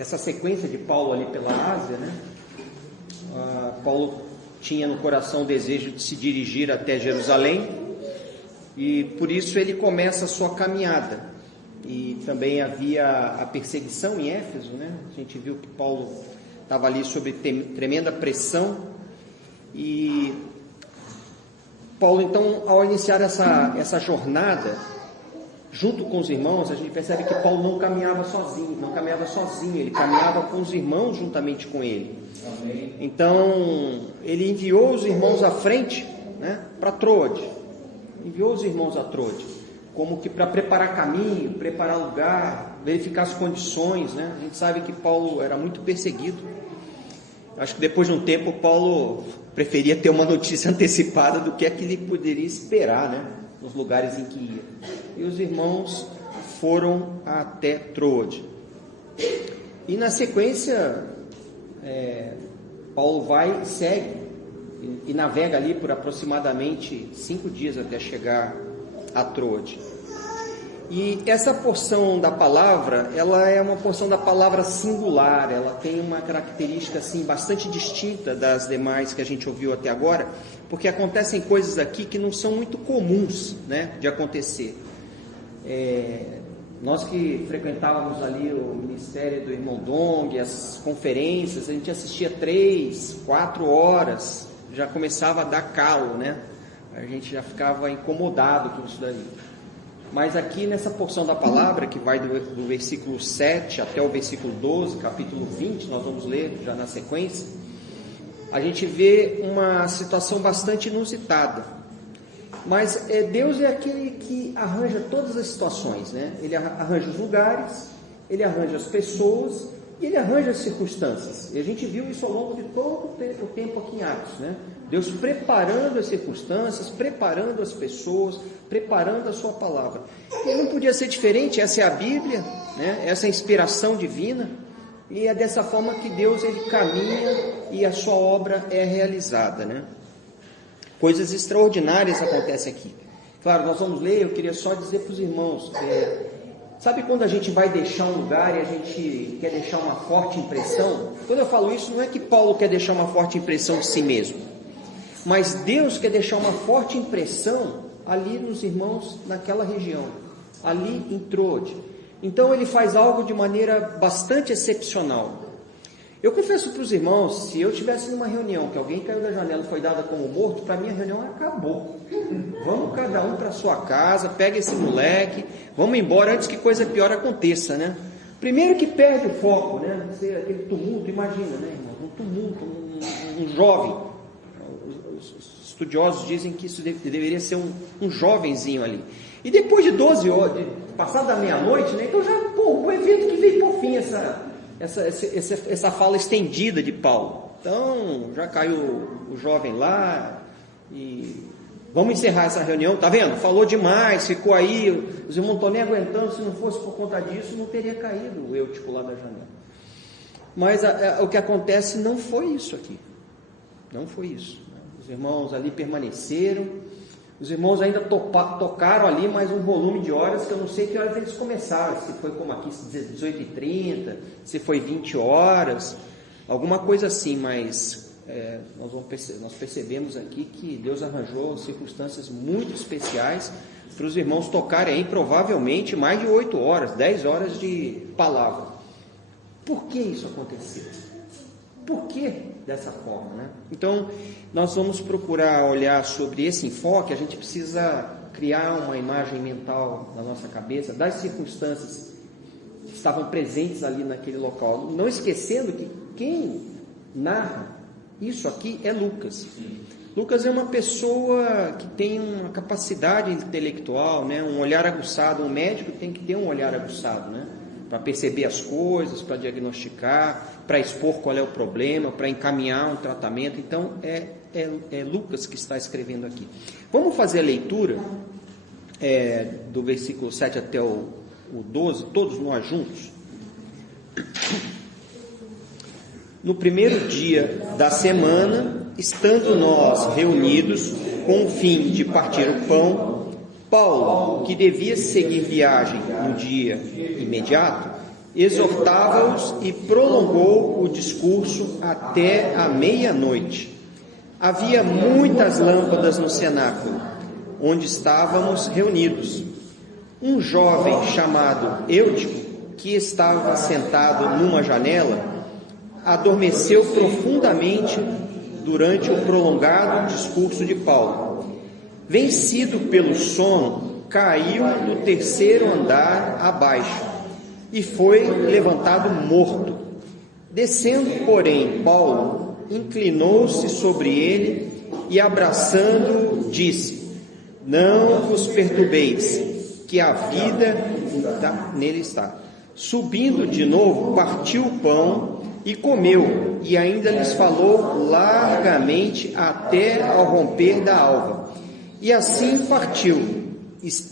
dessa sequência de Paulo ali pela Ásia, né? Paulo tinha no coração o desejo de se dirigir até Jerusalém, e por isso ele começa a sua caminhada. E também havia a perseguição em Éfeso, né? A gente viu que Paulo estava ali sob tremenda pressão, e Paulo, então, ao iniciar essa jornada junto com os irmãos, a gente percebe que Paulo não caminhava sozinho, ele caminhava com os irmãos juntamente com ele. Amém. Então, ele enviou os irmãos à frente, né, para Troade, como que para preparar caminho, preparar lugar, verificar as condições, né? A gente sabe que Paulo era muito perseguido. Acho que depois de um tempo Paulo preferia ter uma notícia antecipada do que é que ele poderia esperar, né, nos lugares em que ia. E os irmãos foram até Troade. E na sequência, Paulo segue e navega ali por aproximadamente 5 dias até chegar a Troade. E essa porção da palavra, ela é uma porção da palavra singular, ela tem uma característica assim bastante distinta das demais que a gente ouviu até agora, porque acontecem coisas aqui que não são muito comuns, né, de acontecer. Nós que frequentávamos ali o ministério do irmão Dong, as conferências, a gente assistia 3, 4 horas, já começava a dar calo, né? A gente já ficava incomodado com isso daí. Mas aqui nessa porção da palavra, que vai do versículo 7 até o versículo 12, capítulo 20, nós vamos ler já na sequência, a gente vê uma situação bastante inusitada. Mas Deus é aquele que arranja todas as situações, né? Ele arranja os lugares, Ele arranja as pessoas e Ele arranja as circunstâncias. E a gente viu isso ao longo de todo o tempo aqui em Atos, né? Deus preparando as circunstâncias, preparando as pessoas, preparando a sua palavra. E não podia ser diferente, essa é a Bíblia, né? Essa é a inspiração divina, e é dessa forma que Deus ele caminha e a sua obra é realizada, né? Coisas extraordinárias acontecem aqui. Claro, nós vamos ler, eu queria só dizer para os irmãos, sabe quando a gente vai deixar um lugar e a gente quer deixar uma forte impressão? Quando eu falo isso, não é que Paulo quer deixar uma forte impressão de si mesmo, mas Deus quer deixar uma forte impressão ali nos irmãos naquela região, ali em Troade. Então ele faz algo de maneira bastante excepcional. Eu confesso para os irmãos, se eu estivesse numa reunião que alguém caiu da janela e foi dada como morto, para mim a reunião acabou. Vamos cada um para sua casa, pega esse moleque, vamos embora antes que coisa pior aconteça, né? Primeiro que perde o foco, né? Aquele tumulto, imagina, né, irmão? Um tumulto, um jovem. Os estudiosos dizem que isso deveria ser um jovenzinho ali. E depois de 12 horas, passada da meia-noite, né? Então já, o evento que veio por fim, essa fala estendida de Paulo. Então, já caiu o jovem lá e vamos encerrar essa reunião, tá vendo? Falou demais, ficou aí, os irmãos não estão nem aguentando, se não fosse por conta disso, não teria caído o Eutico lá da janela. Mas o que acontece não foi isso aqui, não foi isso. Os irmãos ali permaneceram, os irmãos ainda tocaram ali mais um volume de horas, que eu não sei que horas eles começaram, se foi como aqui, 18h30, se foi 20 horas, alguma coisa assim, mas nós percebemos aqui que Deus arranjou circunstâncias muito especiais para os irmãos tocarem aí, provavelmente mais de 8 horas, 10 horas de palavra. Por que isso aconteceu? Por que dessa forma, né? Então, nós vamos procurar olhar sobre esse enfoque. A gente precisa criar uma imagem mental na nossa cabeça das circunstâncias que estavam presentes ali naquele local, não esquecendo que quem narra isso aqui é Lucas. Lucas é uma pessoa que tem uma capacidade intelectual, né? Um olhar aguçado. Um médico tem que ter um olhar aguçado, né? Para perceber as coisas, para diagnosticar, para expor qual é o problema, para encaminhar um tratamento. Então, é Lucas que está escrevendo aqui. Vamos fazer a leitura do versículo 7 até o 12, todos nós juntos. No primeiro dia da semana, estando nós reunidos com o fim de partir o pão, Paulo, que devia seguir viagem no dia imediato, exortava-os e prolongou o discurso até a meia-noite. Havia muitas lâmpadas no cenáculo, onde estávamos reunidos. Um jovem chamado Eutico, que estava sentado numa janela, adormeceu profundamente durante o prolongado discurso de Paulo. Vencido pelo sono, caiu do terceiro andar abaixo e foi levantado morto. Descendo, porém, Paulo inclinou-se sobre ele e, abraçando-o, disse: não vos perturbeis, que a vida nele está. Subindo de novo, partiu o pão e comeu, e ainda lhes falou largamente até ao romper da alva. E assim partiu.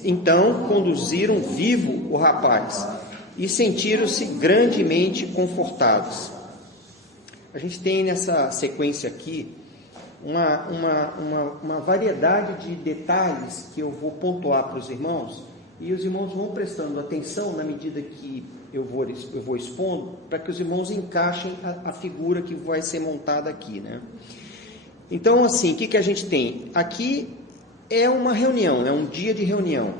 Então conduziram vivo o rapaz e sentiram-se grandemente confortados. A gente tem nessa sequência aqui uma variedade de detalhes que eu vou pontuar para os irmãos, e os irmãos vão prestando atenção na medida que eu vou expondo, para que os irmãos encaixem a figura que vai ser montada aqui, né? Então, assim, o que a gente tem? Aqui é uma reunião, é um dia de reunião.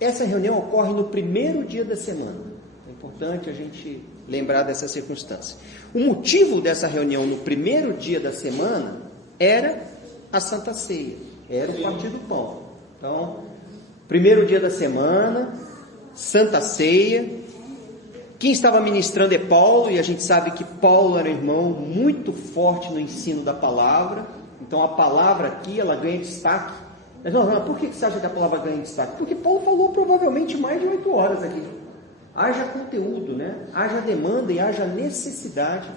Essa reunião ocorre no primeiro dia da semana. É importante a gente lembrar dessa circunstância. O motivo dessa reunião no primeiro dia da semana era a Santa Ceia, era o partir do pão. Então, primeiro dia da semana, Santa Ceia. Quem estava ministrando é Paulo, e a gente sabe que Paulo era um irmão muito forte no ensino da palavra. Então a palavra aqui, ela ganha destaque. Mas por que você acha que a palavra ganha destaque? Porque Paulo falou provavelmente mais de 8 horas aqui. Haja conteúdo, né? Haja demanda e haja necessidade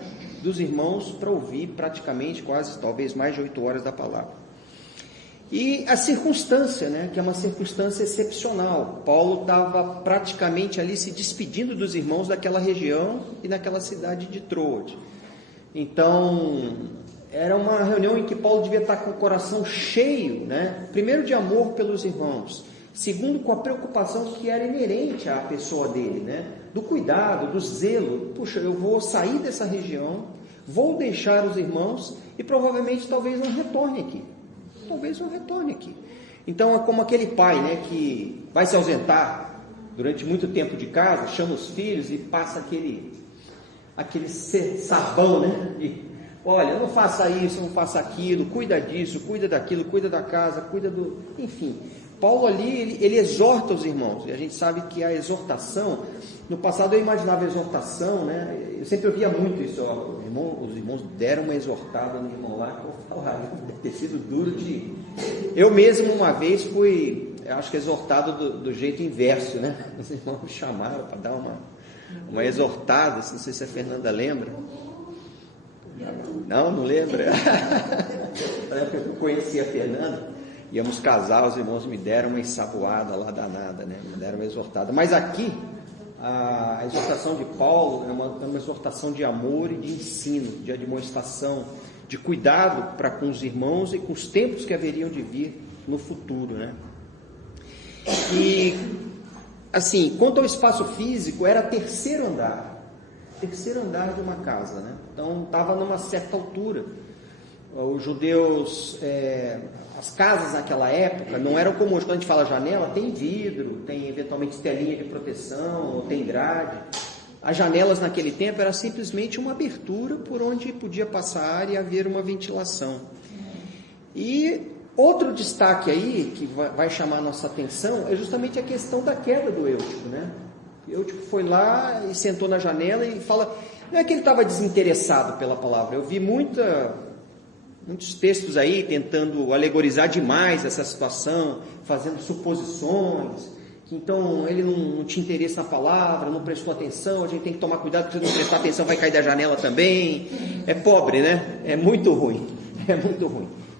dos irmãos para ouvir praticamente quase, talvez mais de 8 horas da palavra. E a circunstância, né, que é uma circunstância excepcional. Paulo estava praticamente ali se despedindo dos irmãos daquela região e naquela cidade de Troade. Então, era uma reunião em que Paulo devia estar com o coração cheio, né? Primeiro, de amor pelos irmãos. Segundo, com a preocupação que era inerente à pessoa dele, né? Do cuidado, do zelo. Puxa, eu vou sair dessa região, vou deixar os irmãos e provavelmente talvez não retorne aqui. Então é como aquele pai, né, que vai se ausentar durante muito tempo de casa, chama os filhos e passa aquele sabão, né? E, olha, não faça isso, não faça aquilo, cuida disso, cuida daquilo, cuida da casa, cuida do... Enfim, Paulo ali, ele exorta os irmãos, e a gente sabe que a exortação, no passado eu imaginava a exortação, né? Eu sempre ouvia muito isso, ó, os irmãos deram uma exortada no irmão lá, que eu falava, deve ter sido duro de... Eu mesmo uma vez fui, acho que exortado do jeito inverso, né? Os irmãos me chamaram para dar uma exortada, não sei se a Fernanda lembra. Não lembra? Na época que eu conheci a Fernanda, íamos casar, os irmãos me deram uma ensaboada lá danada, né? Me deram uma exortada. Mas aqui, a exortação de Paulo é uma exortação de amor e de ensino, de admoestação, de cuidado para com os irmãos e com os tempos que haveriam de vir no futuro, né? E, assim, quanto ao espaço físico, era terceiro andar de uma casa, né? Então, estava numa certa altura. Os judeus, as casas naquela época não eram como hoje. Quando a gente fala janela, tem vidro, tem eventualmente telinha de proteção, tem grade. As janelas naquele tempo era simplesmente uma abertura por onde podia passar ar e haver uma ventilação. E outro destaque aí, que vai chamar a nossa atenção, é justamente a questão da queda do Eutico, né? Eutico foi lá e sentou na janela e fala... Não é que ele estava desinteressado pela palavra, eu vi muitos textos aí tentando alegorizar demais essa situação, fazendo suposições, que então ele não tinha interesse na palavra, não prestou atenção, a gente tem que tomar cuidado, porque se não prestar atenção vai cair da janela também. É pobre, né? É muito ruim.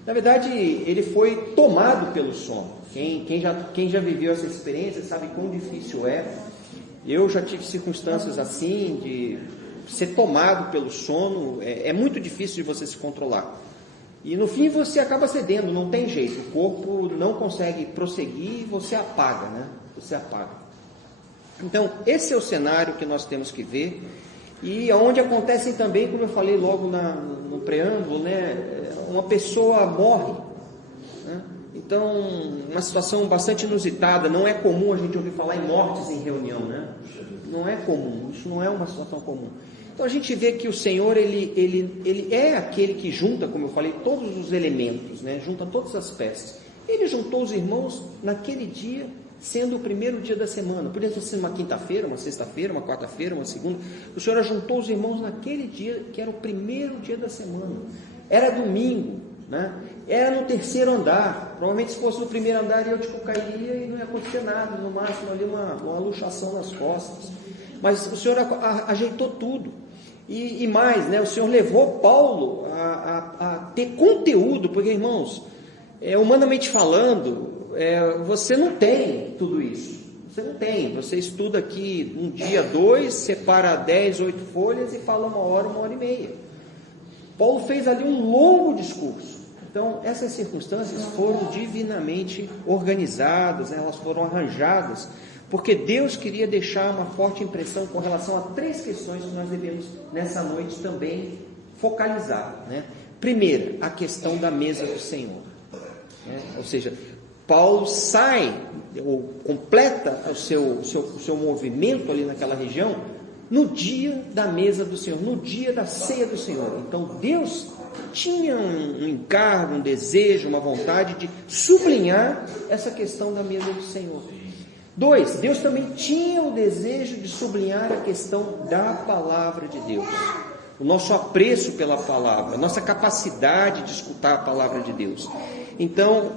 Na verdade, ele foi tomado pelo sono. Quem já viveu essa experiência sabe quão difícil é. Eu já tive circunstâncias assim, de ser tomado pelo sono. É muito difícil de você se controlar. E no fim você acaba cedendo, não tem jeito. O corpo não consegue prosseguir e você apaga, né? Você apaga. Então, esse é o cenário que nós temos que ver, e onde acontecem também, como eu falei logo no preâmbulo, né, uma pessoa morre, né? Então, uma situação bastante inusitada. Não é comum a gente ouvir falar em mortes em reunião, né? Não é comum, isso não é uma situação comum. Então a gente vê que o Senhor, ele é aquele que junta, como eu falei, todos os elementos, né? Junta todas as peças. Ele juntou os irmãos naquele dia, sendo o primeiro dia da semana. Podia ser uma quinta-feira, uma sexta-feira, uma quarta-feira, uma segunda. O Senhor juntou os irmãos naquele dia, que era o primeiro dia da semana. Era domingo, né? Era no terceiro andar. Provavelmente se fosse no primeiro andar eu cairia e não ia acontecer nada, no máximo ali uma luxação nas costas. Mas o Senhor ajeitou tudo. E mais, né? O Senhor levou Paulo a ter conteúdo, porque, irmãos, humanamente falando, você não tem tudo isso. Você não tem. Você estuda aqui um dia, 2, separa 10, 8 folhas e fala 1 hora, 1 hora e meia. Paulo fez ali um longo discurso. Então, essas circunstâncias foram divinamente organizadas, né? Elas foram arranjadas, porque Deus queria deixar uma forte impressão com relação a 3 questões que nós devemos, nessa noite, também focalizar, né? Primeiro, a questão da mesa do Senhor, né? Ou seja, Paulo sai, ou completa o seu movimento ali naquela região, no dia da mesa do Senhor, no dia da ceia do Senhor. Então, Deus tinha um encargo, um desejo, uma vontade de sublinhar essa questão da mesa do Senhor. 2, Deus também tinha o desejo de sublinhar a questão da palavra de Deus, o nosso apreço pela palavra, a nossa capacidade de escutar a palavra de Deus. Então,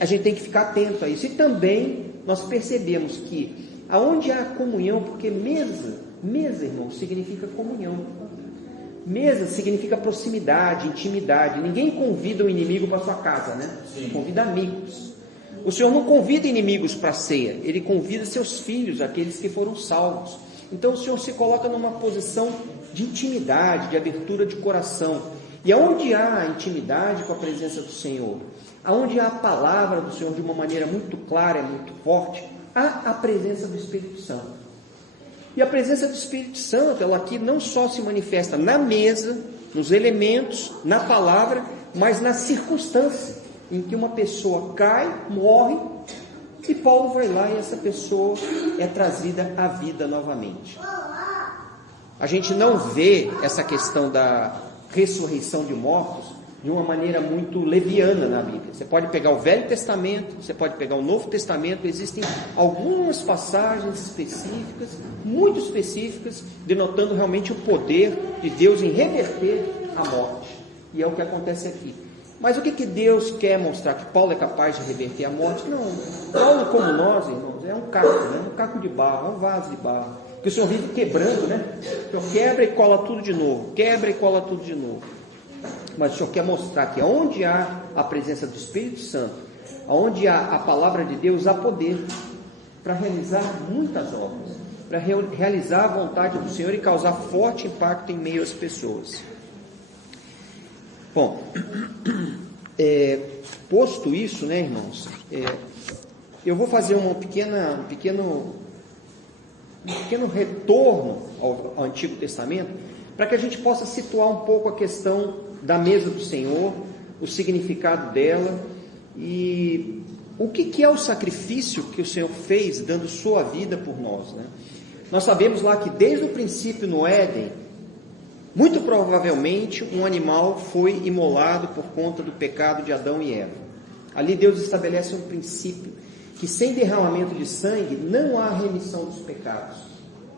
a gente tem que ficar atento a isso. E também nós percebemos que aonde há comunhão, porque mesa, irmão, significa comunhão. Mesa significa proximidade, intimidade. Ninguém convida um inimigo para sua casa, né? Sim. Convida amigos. O Senhor não convida inimigos para a ceia, Ele convida seus filhos, aqueles que foram salvos. Então o Senhor se coloca numa posição de intimidade, de abertura de coração. E aonde há intimidade com a presença do Senhor, aonde há a palavra do Senhor de uma maneira muito clara, muito forte, há a presença do Espírito Santo. E a presença do Espírito Santo, ela aqui não só se manifesta na mesa, nos elementos, na palavra, mas na circunstância em que uma pessoa cai, morre, e Paulo vai lá e essa pessoa é trazida à vida novamente. A gente não vê essa questão da ressurreição de mortos de uma maneira muito leviana na Bíblia. Você pode pegar o Velho Testamento, você pode pegar o Novo Testamento, existem algumas passagens específicas, muito específicas, denotando realmente o poder de Deus em reverter a morte. E é o que acontece aqui. Mas o que Deus quer mostrar? Que Paulo é capaz de reverter a morte? Não. Paulo, como nós, irmãos, é um caco, né? Um caco de barro, um vaso de barro, que o Senhor vive quebrando, né? Então quebra e cola tudo de novo, quebra e cola tudo de novo. Mas o Senhor quer mostrar que onde há a presença do Espírito Santo, onde há a palavra de Deus, há poder para realizar muitas obras, para realizar a vontade do Senhor e causar forte impacto em meio às pessoas. Bom, posto isso, né, irmãos, eu vou fazer um pequeno retorno ao Antigo Testamento, para que a gente possa situar um pouco a questão da mesa do Senhor, o significado dela e o que é o sacrifício que o Senhor fez dando sua vida por nós, né? Nós sabemos lá que desde o princípio no Éden, muito provavelmente um animal foi imolado por conta do pecado de Adão e Eva. Ali Deus estabelece um princípio que sem derramamento de sangue não há remissão dos pecados.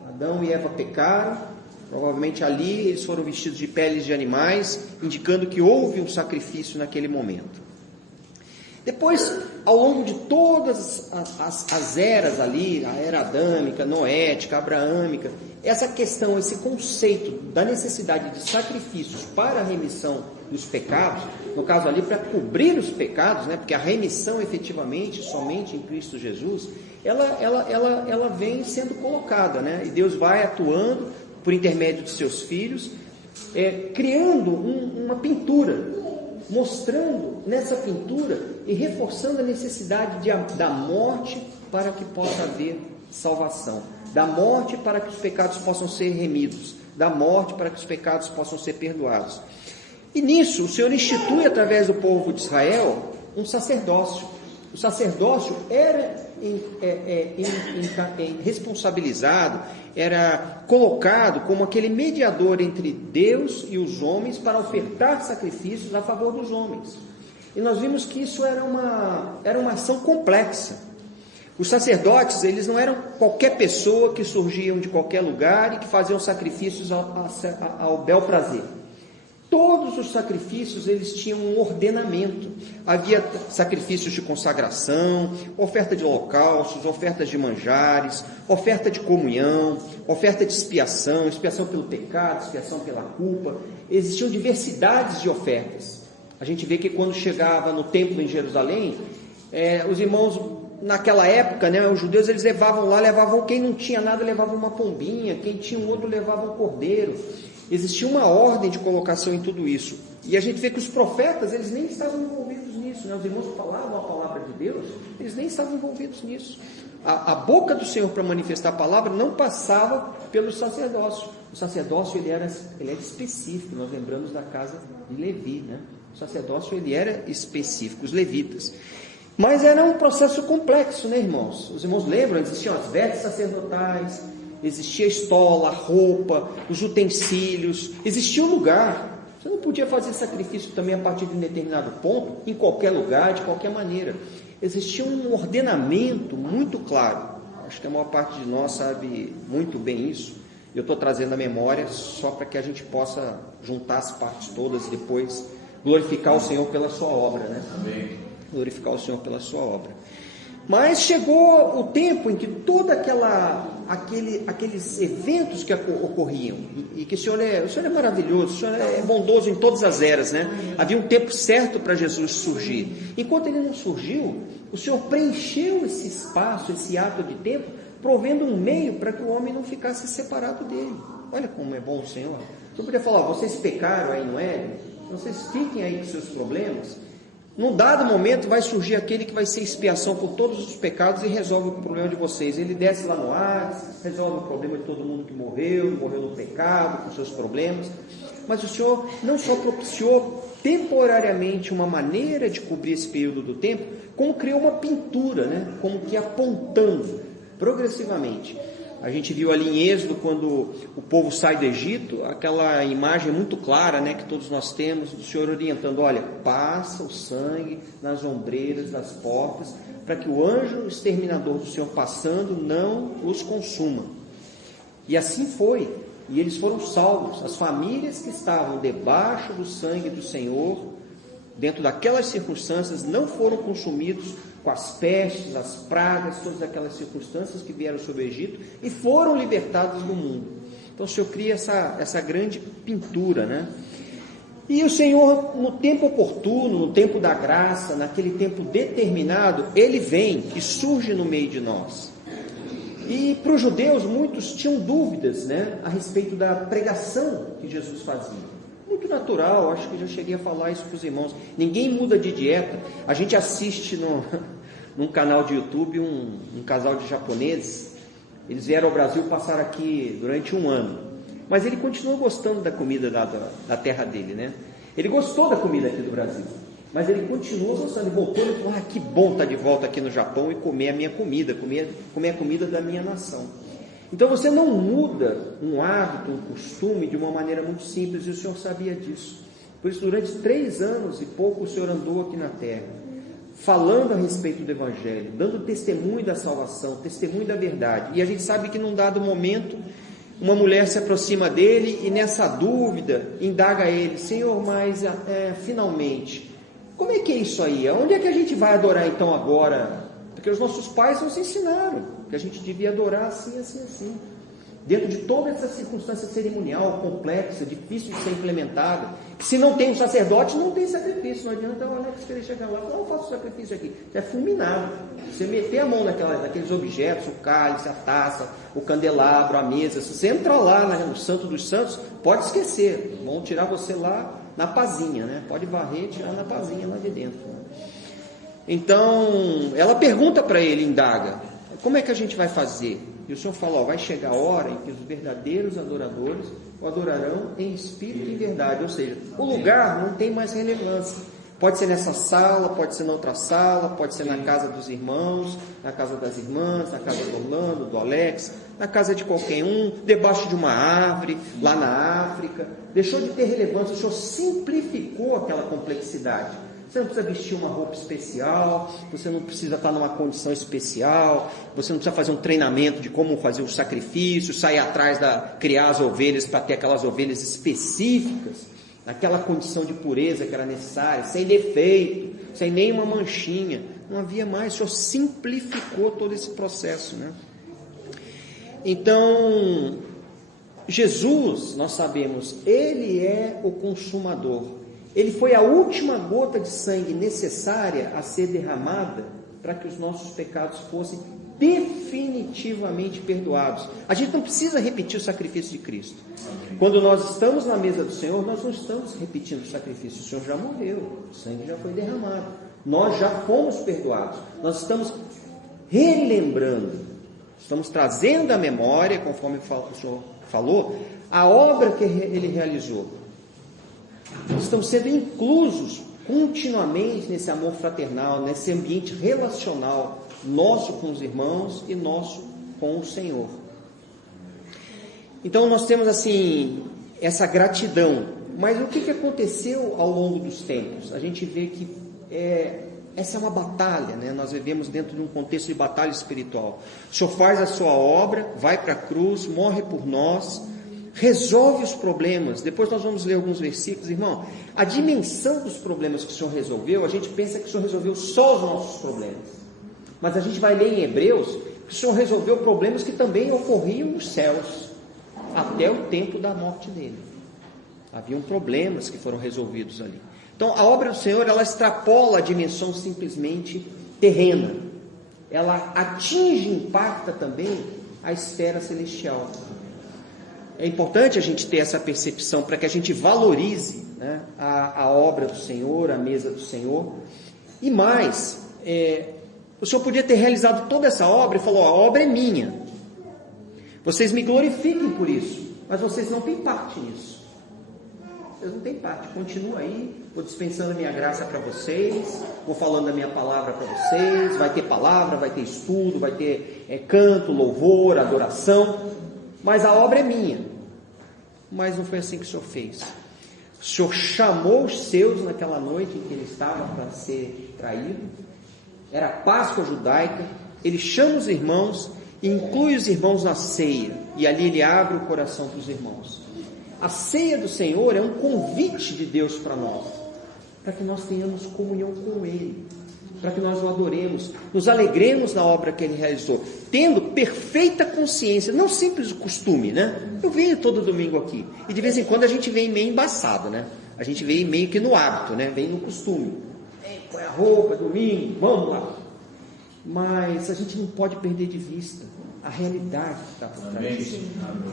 Adão e Eva pecaram. Provavelmente ali eles foram vestidos de peles de animais, indicando que houve um sacrifício naquele momento. Depois, ao longo de todas as eras ali, a era adâmica, noética, abraâmica, essa questão, esse conceito da necessidade de sacrifícios para a remissão dos pecados, no caso ali para cobrir os pecados, né, porque a remissão efetivamente, somente em Cristo Jesus, ela vem sendo colocada, né, e Deus vai atuando por intermédio de seus filhos, criando uma pintura, mostrando nessa pintura e reforçando a necessidade da morte para que possa haver salvação, da morte para que os pecados possam ser remidos, da morte para que os pecados possam ser perdoados. E nisso o Senhor institui através do povo de Israel um sacerdócio. O sacerdócio era responsabilizado, era colocado como aquele mediador entre Deus e os homens para ofertar sacrifícios a favor dos homens. E nós vimos que isso era uma ação complexa. Os sacerdotes, eles não eram qualquer pessoa que surgiam de qualquer lugar e que faziam sacrifícios ao bel prazer. Todos os sacrifícios, eles tinham um ordenamento. Havia sacrifícios de consagração, oferta de holocaustos, ofertas de manjares, oferta de comunhão, oferta de expiação, expiação pelo pecado, expiação pela culpa. Existiam diversidades de ofertas. A gente vê que quando chegava no templo em Jerusalém, os irmãos, naquela época, né, os judeus, eles levavam quem não tinha nada levava uma pombinha, quem tinha um outro levava um cordeiro. Existia uma ordem de colocação em tudo isso. E a gente vê que os profetas, eles nem estavam envolvidos nisso, né? Os irmãos falavam a palavra de Deus, eles nem estavam envolvidos nisso. A boca do Senhor para manifestar a palavra não passava pelo sacerdócio. O sacerdócio, ele era específico. Nós lembramos da casa de Levi, né? O sacerdócio, ele era específico, os levitas. Mas era um processo complexo, né, irmãos? Os irmãos lembram, existiam as vestes sacerdotais, existia a estola, a roupa, os utensílios, existia o lugar. Você não podia fazer sacrifício também a partir de um determinado ponto, em qualquer lugar, de qualquer maneira. Existia um ordenamento muito claro. Acho que a maior parte de nós sabe muito bem isso. Eu estou trazendo a memória só para que a gente possa juntar as partes todas e depois glorificar o Senhor pela sua obra, né? Amém. Glorificar o Senhor pela sua obra. Mas chegou o tempo em que todos aqueles eventos que ocorriam, e que o Senhor é maravilhoso, o Senhor é bondoso em todas as eras, né? Havia um tempo certo para Jesus surgir. Enquanto ele não surgiu, o Senhor preencheu esse espaço, esse ato de tempo, provendo um meio para que o homem não ficasse separado dele. Olha como é bom o Senhor. O Senhor podia falar, vocês pecaram aí no Éden, vocês fiquem aí com seus problemas. Num dado momento vai surgir aquele que vai ser expiação por todos os pecados e resolve o problema de vocês. Ele desce lá no Hades, resolve o problema de todo mundo que morreu no pecado, com seus problemas. Mas o Senhor não só propiciou temporariamente uma maneira de cobrir esse período do tempo, como criou uma pintura, né? Como que apontando progressivamente. A gente viu ali em Êxodo, quando o povo sai do Egito, aquela imagem muito clara, né, que todos nós temos, do Senhor orientando, olha, passa o sangue nas ombreiras das portas, para que o anjo exterminador do Senhor passando não os consuma. E assim foi, e eles foram salvos. As famílias que estavam debaixo do sangue do Senhor, dentro daquelas circunstâncias, não foram consumidos com as pestes, as pragas, todas aquelas circunstâncias que vieram sobre o Egito e foram libertados do mundo. Então o Senhor cria essa grande pintura, né? E o Senhor, no tempo oportuno, no tempo da graça, naquele tempo determinado, Ele vem e surge no meio de nós. E para os judeus, muitos tinham dúvidas, né, a respeito da pregação que Jesus fazia. Muito natural, acho que já cheguei a falar isso para os irmãos. Ninguém muda de dieta. A gente assiste num canal de YouTube um casal de japoneses. Eles vieram ao Brasil, passaram aqui durante 1 ano. Mas ele continuou gostando da comida da terra dele, né? Ele gostou da comida aqui do Brasil. Mas ele continuou gostando. Ele voltou e falou, que bom estar de volta aqui no Japão e comer a minha comida, comer a comida da minha nação. Então você não muda um hábito, um costume de uma maneira muito simples, e o Senhor sabia disso. Por isso, durante 3 anos e pouco, o Senhor andou aqui na terra, falando a respeito do Evangelho, dando testemunho da salvação, testemunho da verdade. E a gente sabe que num dado momento, uma mulher se aproxima dele e nessa dúvida, indaga a ele, Senhor, mas finalmente, como é que é isso aí? Onde é que a gente vai adorar então agora? Porque os nossos pais nos ensinaram que a gente devia adorar assim, assim, assim. Dentro de toda essa circunstância cerimonial, complexa, difícil de ser implementada, que se não tem um sacerdote, não tem sacrifício. Não adianta o Alex querer chegar lá e falar, faço sacrifício aqui. Você é fulminado. Você meter a mão naqueles objetos, o cálice, a taça, o candelabro, a mesa, se você entrar lá no Santo dos Santos, pode esquecer. Vão tirar você lá na pazinha, né? Pode varrer e tirar na pazinha lá de dentro. Né? Então, ela pergunta para ele, indaga, como é que a gente vai fazer? E o Senhor falou, vai chegar a hora em que os verdadeiros adoradores o adorarão em espírito e em verdade. Ou seja, o lugar não tem mais relevância. Pode ser nessa sala, pode ser na outra sala, pode ser na casa dos irmãos, na casa das irmãs, na casa do Orlando, do Alex, na casa de qualquer um, debaixo de uma árvore, lá na África. Deixou de ter relevância, o Senhor simplificou aquela complexidade. Você não precisa vestir uma roupa especial, você não precisa estar numa condição especial, você não precisa fazer um treinamento de como fazer os sacrifícios, sair atrás criar as ovelhas para ter aquelas ovelhas específicas, naquela condição de pureza que era necessária, sem defeito, sem nenhuma manchinha. Não havia mais, o Senhor simplificou todo esse processo, né? Então, Jesus, nós sabemos, Ele é o consumador. Ele foi a última gota de sangue necessária a ser derramada para que os nossos pecados fossem definitivamente perdoados. A gente não precisa repetir o sacrifício de Cristo. Quando nós estamos na mesa do Senhor, nós não estamos repetindo o sacrifício. O Senhor já morreu, o sangue já foi derramado. Nós já fomos perdoados. Nós estamos relembrando, estamos trazendo à memória, conforme o Senhor falou, a obra que Ele realizou. Estamos sendo inclusos continuamente nesse amor fraternal, nesse ambiente relacional, nosso com os irmãos e nosso com o Senhor. Então nós temos assim, essa gratidão. Mas o que aconteceu ao longo dos tempos? A gente vê que essa é uma batalha, né? Nós vivemos dentro de um contexto de batalha espiritual. O Senhor faz a sua obra, vai para a cruz, morre por nós, resolve os problemas. Depois nós vamos ler alguns versículos, irmão. A dimensão dos problemas que o Senhor resolveu, a gente pensa que o Senhor resolveu só os nossos problemas. Mas a gente vai ler em Hebreus que o Senhor resolveu problemas que também ocorriam nos céus, até o tempo da morte dele. Haviam problemas que foram resolvidos ali. Então a obra do Senhor, ela extrapola a dimensão simplesmente terrena. Ela atinge e impacta também a esfera celestial. É importante a gente ter essa percepção para que a gente valorize, né, a obra do Senhor, a mesa do Senhor. E mais, o Senhor podia ter realizado toda essa obra e falou, a obra é minha. Vocês me glorifiquem por isso, mas vocês não têm parte nisso. Vocês não têm parte. Continua aí, vou dispensando a minha graça para vocês, vou falando a minha palavra para vocês, vai ter palavra, vai ter estudo, vai ter canto, louvor, adoração. Mas a obra é minha. Mas não foi assim que o Senhor fez. O Senhor chamou os seus naquela noite em que ele estava para ser traído. Era a Páscoa judaica. Ele chama os irmãos e inclui os irmãos na ceia. E ali ele abre o coração para os irmãos. A ceia do Senhor é um convite de Deus para nós. Para que nós tenhamos comunhão com Ele. Para que nós o adoremos, nos alegremos na obra que Ele realizou, tendo perfeita consciência, não simples o costume, né? Eu venho todo domingo aqui, e de vez em quando a gente vem meio embaçado, né? A gente vem meio que no hábito, né? Vem no costume. Põe a roupa, domingo, vamos lá. Mas a gente não pode perder de vista a realidade que está por trás disso.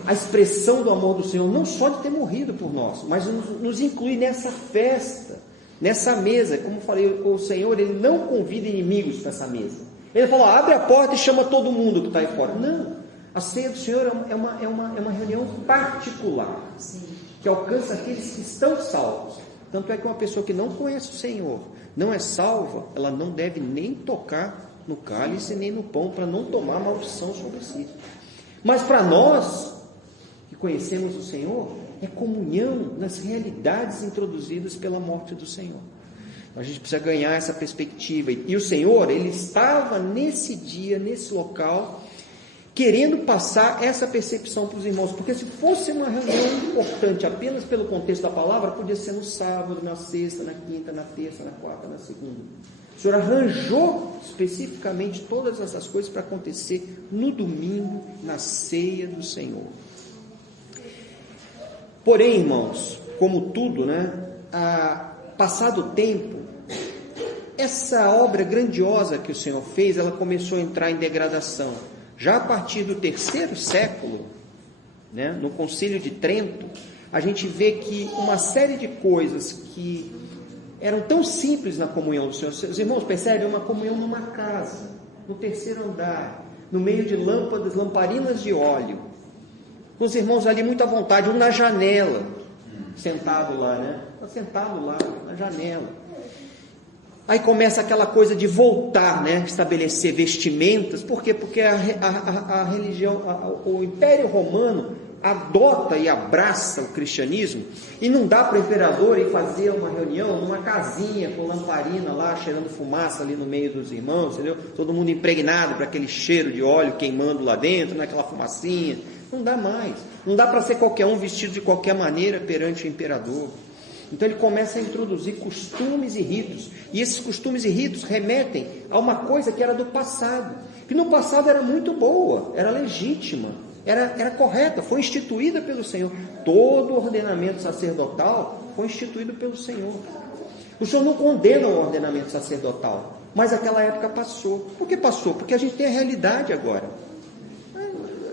A expressão do amor do Senhor, não só de ter morrido por nós, mas nos inclui nessa festa, nessa mesa. Como eu falei, o Senhor, Ele não convida inimigos para essa mesa. Ele falou, abre a porta e chama todo mundo que está aí fora. Não, a ceia do Senhor é uma reunião particular, que alcança aqueles que estão salvos. Tanto é que uma pessoa que não conhece o Senhor, não é salva, ela não deve nem tocar no cálice nem no pão, para não tomar maldição sobre si. Mas para nós, que conhecemos o Senhor, é comunhão nas realidades introduzidas pela morte do Senhor. A gente precisa ganhar essa perspectiva. E o Senhor, Ele estava nesse dia, nesse local, querendo passar essa percepção para os irmãos. Porque se fosse uma reunião importante apenas pelo contexto da palavra, podia ser no sábado, na sexta, na quinta, na terça, na quarta, na segunda. O Senhor arranjou especificamente todas essas coisas para acontecer no domingo, na ceia do Senhor. Porém, irmãos, como tudo, né, passado o tempo, essa obra grandiosa que o Senhor fez, ela começou a entrar em degradação. Já a partir do 3º século, né, no Concílio de Trento, a gente vê que uma série de coisas que eram tão simples na comunhão do Senhor. Os irmãos percebem uma comunhão numa casa, no 3º andar, no meio de lâmpadas, lamparinas de óleo, com os irmãos ali muito à vontade, um na janela, sentado lá, né? Está sentado lá, na janela. Aí começa aquela coisa de voltar, né? Estabelecer vestimentas. Por quê? Porque a religião, o Império Romano adota e abraça o cristianismo, e não dá para o imperador ir fazer uma reunião numa casinha com lamparina lá, cheirando fumaça ali no meio dos irmãos, entendeu? Todo mundo impregnado para aquele cheiro de óleo queimando lá dentro, naquela fumacinha. Não dá mais. Não dá para ser qualquer um vestido de qualquer maneira perante o imperador. Então ele começa a introduzir costumes e ritos, e esses costumes e ritos remetem a uma coisa que era do passado, que no passado era muito boa, era legítima, era correta, foi instituída pelo Senhor. Todo o ordenamento sacerdotal foi instituído pelo Senhor. O Senhor não condena o ordenamento sacerdotal, mas aquela época passou. Por que passou? Porque a gente tem a realidade agora.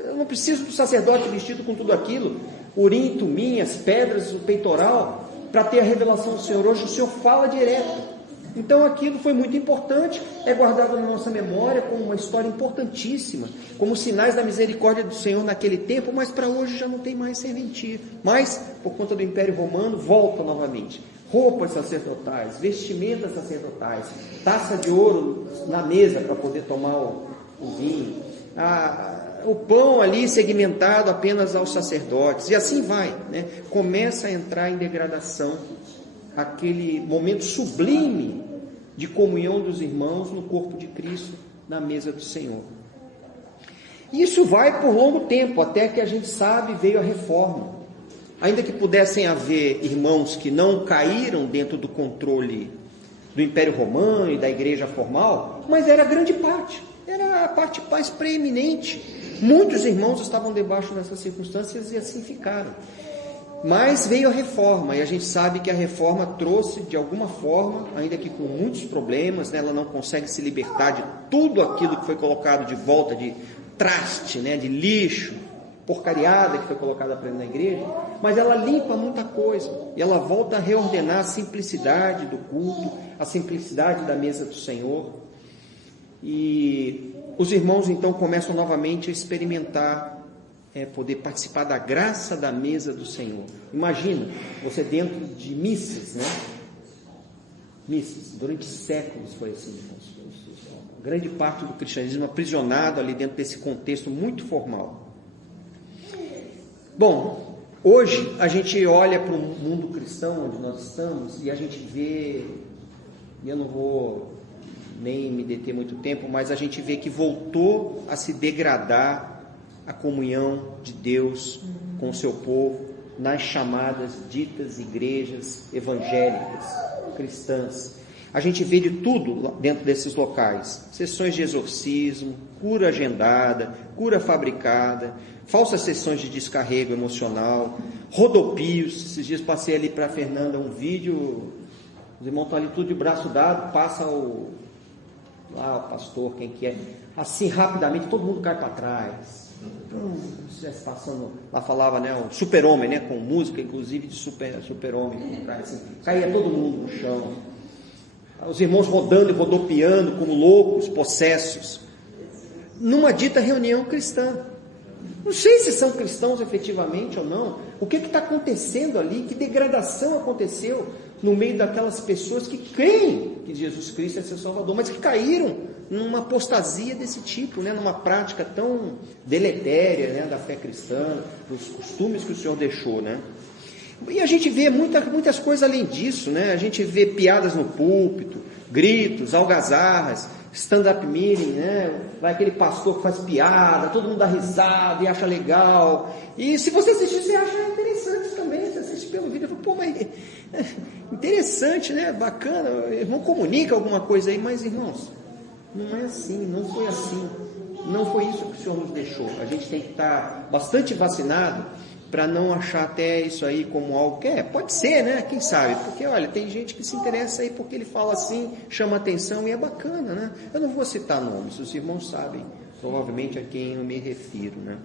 Eu não preciso do sacerdote vestido com tudo aquilo, urim, tumim, as pedras, o peitoral, para ter a revelação do Senhor. Hoje o Senhor fala direto. Então aquilo foi muito importante, é guardado na nossa memória como uma história importantíssima, como sinais da misericórdia do Senhor naquele tempo, mas para hoje já não tem mais serventia. Mas, por conta do Império Romano, volta novamente. Roupas sacerdotais, vestimentas sacerdotais, taça de ouro na mesa para poder tomar o vinho, o pão ali segmentado apenas aos sacerdotes, e assim vai, né? Começa a entrar em degradação aquele momento sublime de comunhão dos irmãos no corpo de Cristo, na mesa do Senhor. Isso vai por longo tempo, até que a gente sabe, veio a reforma. Ainda que pudessem haver irmãos que não caíram dentro do controle do Império Romano e da igreja formal, mas era a grande parte, era a parte mais preeminente. Muitos irmãos estavam debaixo dessas circunstâncias e assim ficaram. Mas veio a reforma, e a gente sabe que a reforma trouxe, de alguma forma, ainda que com muitos problemas, né, ela não consegue se libertar de tudo aquilo que foi colocado de volta, de traste, né, de lixo, porcariada que foi colocada para dentro da igreja, mas ela limpa muita coisa, e ela volta a reordenar a simplicidade do culto, a simplicidade da mesa do Senhor, e os irmãos então começam novamente a experimentar, poder participar da graça da mesa do Senhor. Imagina, você dentro de missas, né? Missas, durante séculos foi assim, irmãos. Grande parte do cristianismo aprisionado ali dentro desse contexto muito formal. Bom, hoje a gente olha para o mundo cristão onde nós estamos e a gente vê, e eu não vou nem me deter muito tempo, mas a gente vê que voltou a se degradar a comunhão de Deus com o seu povo nas chamadas ditas igrejas evangélicas, cristãs. A gente vê de tudo dentro desses locais: sessões de exorcismo, cura agendada, cura fabricada, falsas sessões de descarrego emocional, rodopios. Esses dias passei ali para a Fernanda um vídeo, os irmãos estão ali tudo de braço dado, passa o pastor, quem que é, assim rapidamente, todo mundo cai para trás. Se estivesse passando, lá falava, né, o super-homem, né, com música inclusive de super-homem, assim, caía todo mundo no chão, os irmãos rodando e rodopiando como loucos, possessos, numa dita reunião cristã. Não sei se são cristãos efetivamente ou não. O que está acontecendo ali? Que degradação aconteceu no meio daquelas pessoas que creem que Jesus Cristo é seu Salvador, mas que caíram numa apostasia desse tipo, né? Numa prática tão deletéria, né? Da fé cristã, dos costumes que o Senhor deixou, né? E a gente vê muitas coisas além disso, né? A gente vê piadas no púlpito, gritos, algazarras, stand-up meeting, né? Vai aquele pastor que faz piada, todo mundo dá risada e acha legal. E se você assistir, você acha interessante também. Você assiste pelo vídeo e fala, pô, mas interessante, né? Bacana, o irmão comunica alguma coisa aí, mas irmãos, não é assim, não foi assim. Não foi isso que o Senhor nos deixou. A gente tem que estar bastante vacinado para não achar até isso aí como algo que pode ser, né? Quem sabe? Porque, olha, tem gente que se interessa aí porque ele fala assim, chama atenção e é bacana, né? Eu não vou citar nomes, os irmãos sabem provavelmente a quem eu me refiro, né?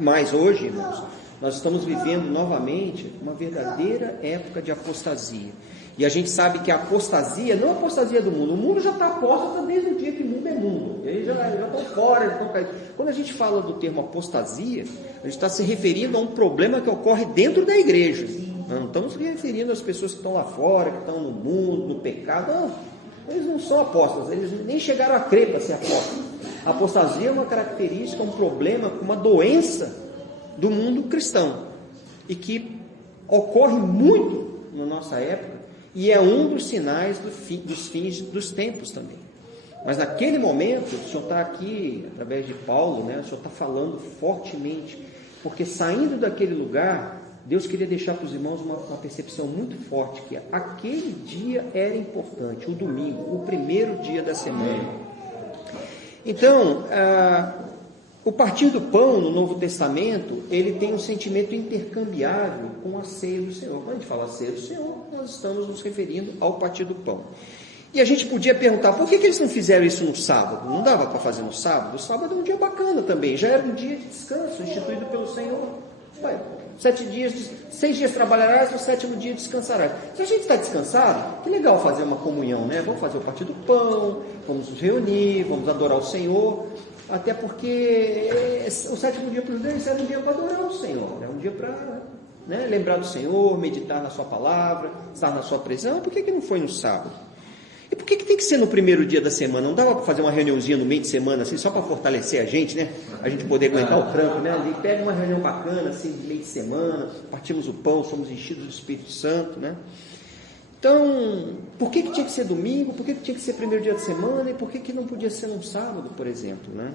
Mas hoje, irmãos, nós estamos vivendo novamente uma verdadeira época de apostasia. E a gente sabe que a apostasia, não a apostasia do mundo, o mundo já está apóstata desde o dia que o mundo é mundo, eles já estão fora, já estão caídos. Quando a gente fala do termo apostasia, a gente está se referindo a um problema que ocorre dentro da igreja. Não estamos se referindo às pessoas que estão lá fora, que estão no mundo, no pecado. Não, eles não são apóstolos, eles nem chegaram a crer para ser apóstolos. A apostasia é uma característica, um problema, uma doença do mundo cristão, e que ocorre muito na nossa época, e é um dos sinais dos fins dos tempos também. Mas naquele momento, o Senhor está aqui, através de Paulo, né, o Senhor está falando fortemente, porque saindo daquele lugar, Deus queria deixar para os irmãos uma percepção muito forte, que aquele dia era importante, o domingo, o primeiro dia da semana. Então, o partir do pão no Novo Testamento, ele tem um sentimento intercambiável com a ceia do Senhor. Quando a gente fala ceia do Senhor, nós estamos nos referindo ao partir do pão. E a gente podia perguntar, por que eles não fizeram isso no sábado? Não dava para fazer no sábado? O sábado é um dia bacana também, já era um dia de descanso, instituído pelo Senhor. 6 dias trabalharás, no 7º dia descansarás. Se a gente está descansado, que legal fazer uma comunhão, né? Vamos fazer o partir do pão, vamos nos reunir, vamos adorar o Senhor, até porque o 7º dia para os judeus era um dia para adorar o Senhor, é um dia para, né, lembrar do Senhor, meditar na sua palavra, estar na sua presença. Por que não foi no sábado? E por que tem que ser no primeiro dia da semana? Não dava para fazer uma reuniãozinha no meio de semana, assim, só para fortalecer a gente, né? A gente poder aguentar o tranco, né? Ali, pega uma reunião bacana, assim, de meio de semana, partimos o pão, somos enchidos do Espírito Santo, né? Então, por que tinha que ser domingo? Por que tinha que ser primeiro dia de semana? E por que não podia ser num sábado, por exemplo, né?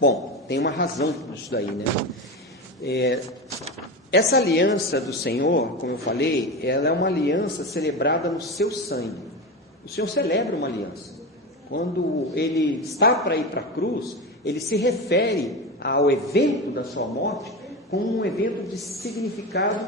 Bom, tem uma razão para isso daí, né? Essa aliança do Senhor, como eu falei, ela é uma aliança celebrada no seu sangue. O Senhor celebra uma aliança. Quando Ele está para ir para a cruz, Ele se refere ao evento da sua morte como um evento de significado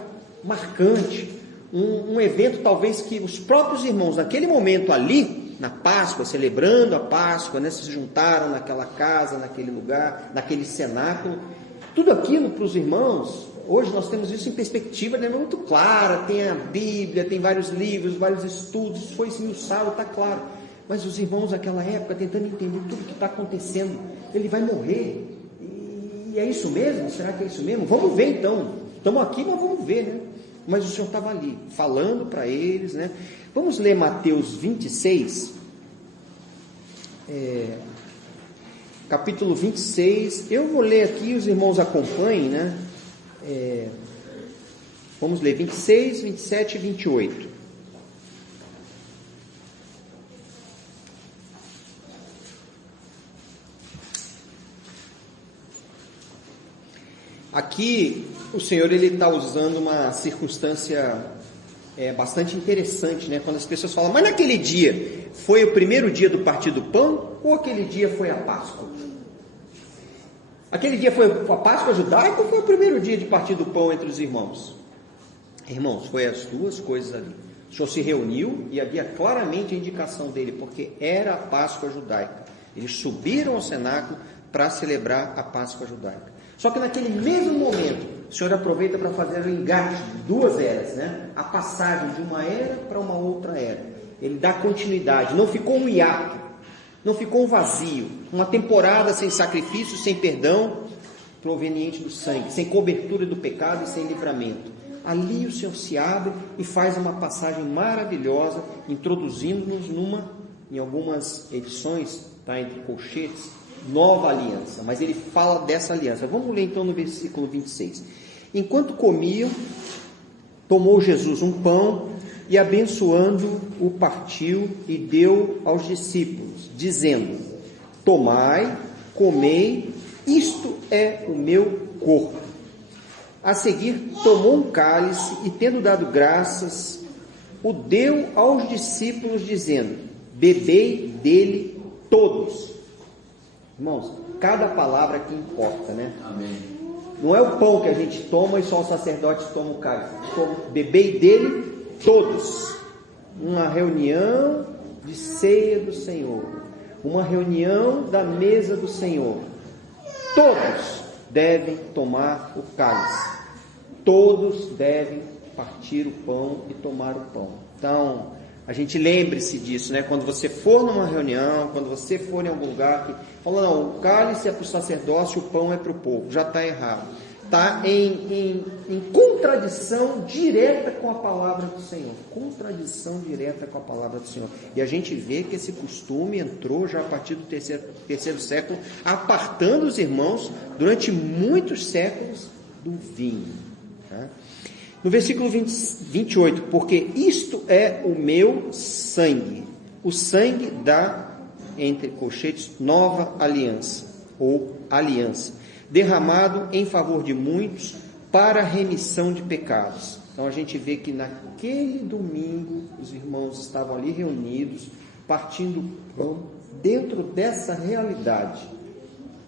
marcante, um evento talvez que os próprios irmãos, naquele momento ali, na Páscoa, celebrando a Páscoa, né, se juntaram naquela casa, naquele lugar, naquele cenáculo. Tudo aquilo para os irmãos, hoje nós temos isso em perspectiva, né, muito clara, tem a Bíblia, tem vários livros, vários estudos, isso foi esmiuçado, está claro. Mas os irmãos naquela época, tentando entender tudo o que está acontecendo, ele vai morrer, e é isso mesmo? Será que é isso mesmo? Vamos ver então, estamos aqui, mas vamos ver, né? Mas o Senhor estava ali, falando para eles, né? Vamos ler Mateus 26, capítulo 26, eu vou ler aqui, os irmãos acompanhem, né? Vamos ler 26, 27 e 28. Aqui o Senhor está usando uma circunstância bastante interessante, né? Quando as pessoas falam, mas naquele dia foi o primeiro dia do partir do pão ou aquele dia foi a Páscoa? Aquele dia foi a Páscoa judaica ou foi o primeiro dia de partir do pão entre os irmãos? Irmãos, foi as duas coisas ali. O Senhor se reuniu e havia claramente a indicação dele, porque era a Páscoa judaica. Eles subiram ao cenáculo para celebrar a Páscoa judaica. Só que naquele mesmo momento, o Senhor aproveita para fazer o engate de duas eras, né? A passagem de uma era para uma outra era. Ele dá continuidade, não ficou um hiato, não ficou um vazio, uma temporada sem sacrifício, sem perdão proveniente do sangue, sem cobertura do pecado e sem livramento. Ali o Senhor se abre e faz uma passagem maravilhosa, introduzindo-nos em algumas edições, tá, entre colchetes, nova aliança, mas ele fala dessa aliança. Vamos ler então no versículo 26. Enquanto comiam, tomou Jesus um pão e abençoando o partiu e deu aos discípulos, dizendo, tomai, comei, isto é o meu corpo. A seguir tomou um cálice e tendo dado graças, o deu aos discípulos dizendo, bebei dele todos. Irmãos, cada palavra que importa, né? Amém. Não é o pão que a gente toma e só os sacerdotes tomam o cálice. Bebei dele todos. Uma reunião de ceia do Senhor. Uma reunião da mesa do Senhor. Todos devem tomar o cálice. Todos devem partir o pão e tomar o pão. Então, a gente lembre-se disso, né? Quando você for numa reunião, quando você for em algum lugar que fala, não, o cálice é para o sacerdócio, o pão é para o povo, já está errado. Está em contradição direta com a palavra do Senhor. Contradição direta com a palavra do Senhor. E a gente vê que esse costume entrou já a partir do terceiro século, apartando os irmãos durante muitos séculos do vinho. Tá? No versículo 28, porque isto é o meu sangue, o sangue da, entre colchetes, nova aliança, ou aliança, derramado em favor de muitos para remissão de pecados. Então a gente vê que naquele domingo os irmãos estavam ali reunidos, partindo pão, dentro dessa realidade,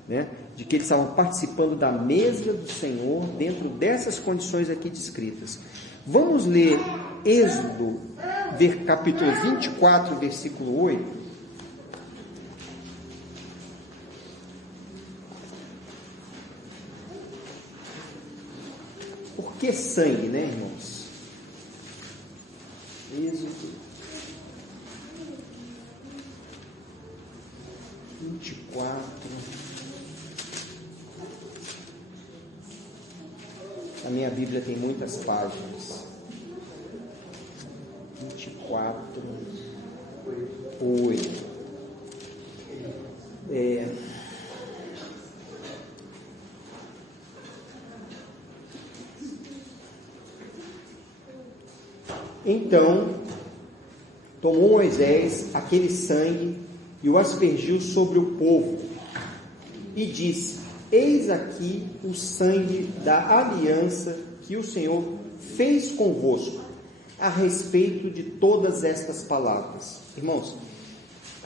né, de que eles estavam participando da mesa do Senhor, dentro dessas condições aqui descritas. Vamos ler Êxodo, capítulo 24, versículo 8. Por que sangue, né, irmãos? Êxodo 24. A minha Bíblia tem muitas páginas. 24, 8. Então, tomou Moisés aquele sangue e o aspergiu sobre o povo e disse: eis aqui o sangue da aliança que o Senhor fez convosco, a respeito de todas estas palavras. Irmãos,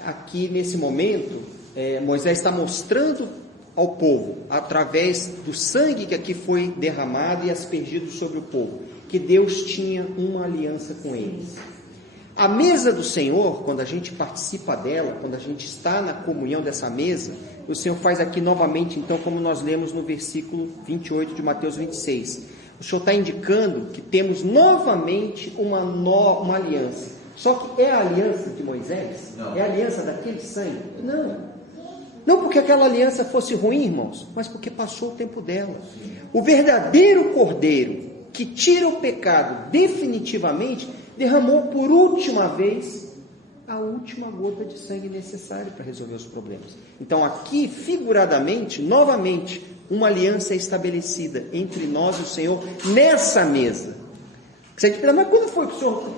aqui nesse momento, Moisés está mostrando ao povo, através do sangue que aqui foi derramado e aspergido sobre o povo, que Deus tinha uma aliança com eles. A mesa do Senhor, quando a gente participa dela, quando a gente está na comunhão dessa mesa, o Senhor faz aqui novamente, então, como nós lemos no versículo 28 de Mateus 26. O Senhor está indicando que temos novamente uma aliança. Só que é a aliança de Moisés? Não. É a aliança daquele sangue? Não. Não porque aquela aliança fosse ruim, irmãos, mas porque passou o tempo dela. O verdadeiro Cordeiro, que tira o pecado definitivamente, derramou por última vez a última gota de sangue necessária para resolver os problemas. Então aqui, figuradamente, novamente, uma aliança é estabelecida entre nós e o Senhor nessa mesa. Você diz, mas quando foi que o Senhor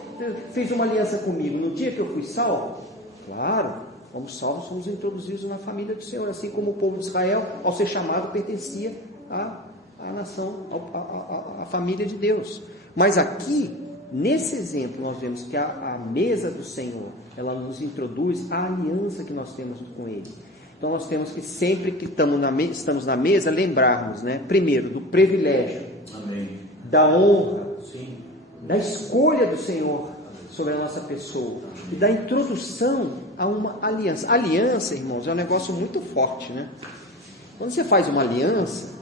fez uma aliança comigo? No dia que eu fui salvo? Claro, fomos salvos, fomos introduzidos na família do Senhor, assim como o povo de Israel, ao ser chamado, pertencia à nação, à família de Deus. Mas aqui, nesse exemplo, nós vemos que a mesa do Senhor, ela nos introduz a aliança que nós temos com Ele. Então nós temos que sempre que estamos na mesa, lembrarmos, né? Primeiro, do privilégio, amém, da honra, sim, da escolha do Senhor sobre a nossa pessoa e da introdução a uma aliança. Aliança, irmãos, é um negócio muito forte, né? Quando você faz uma aliança,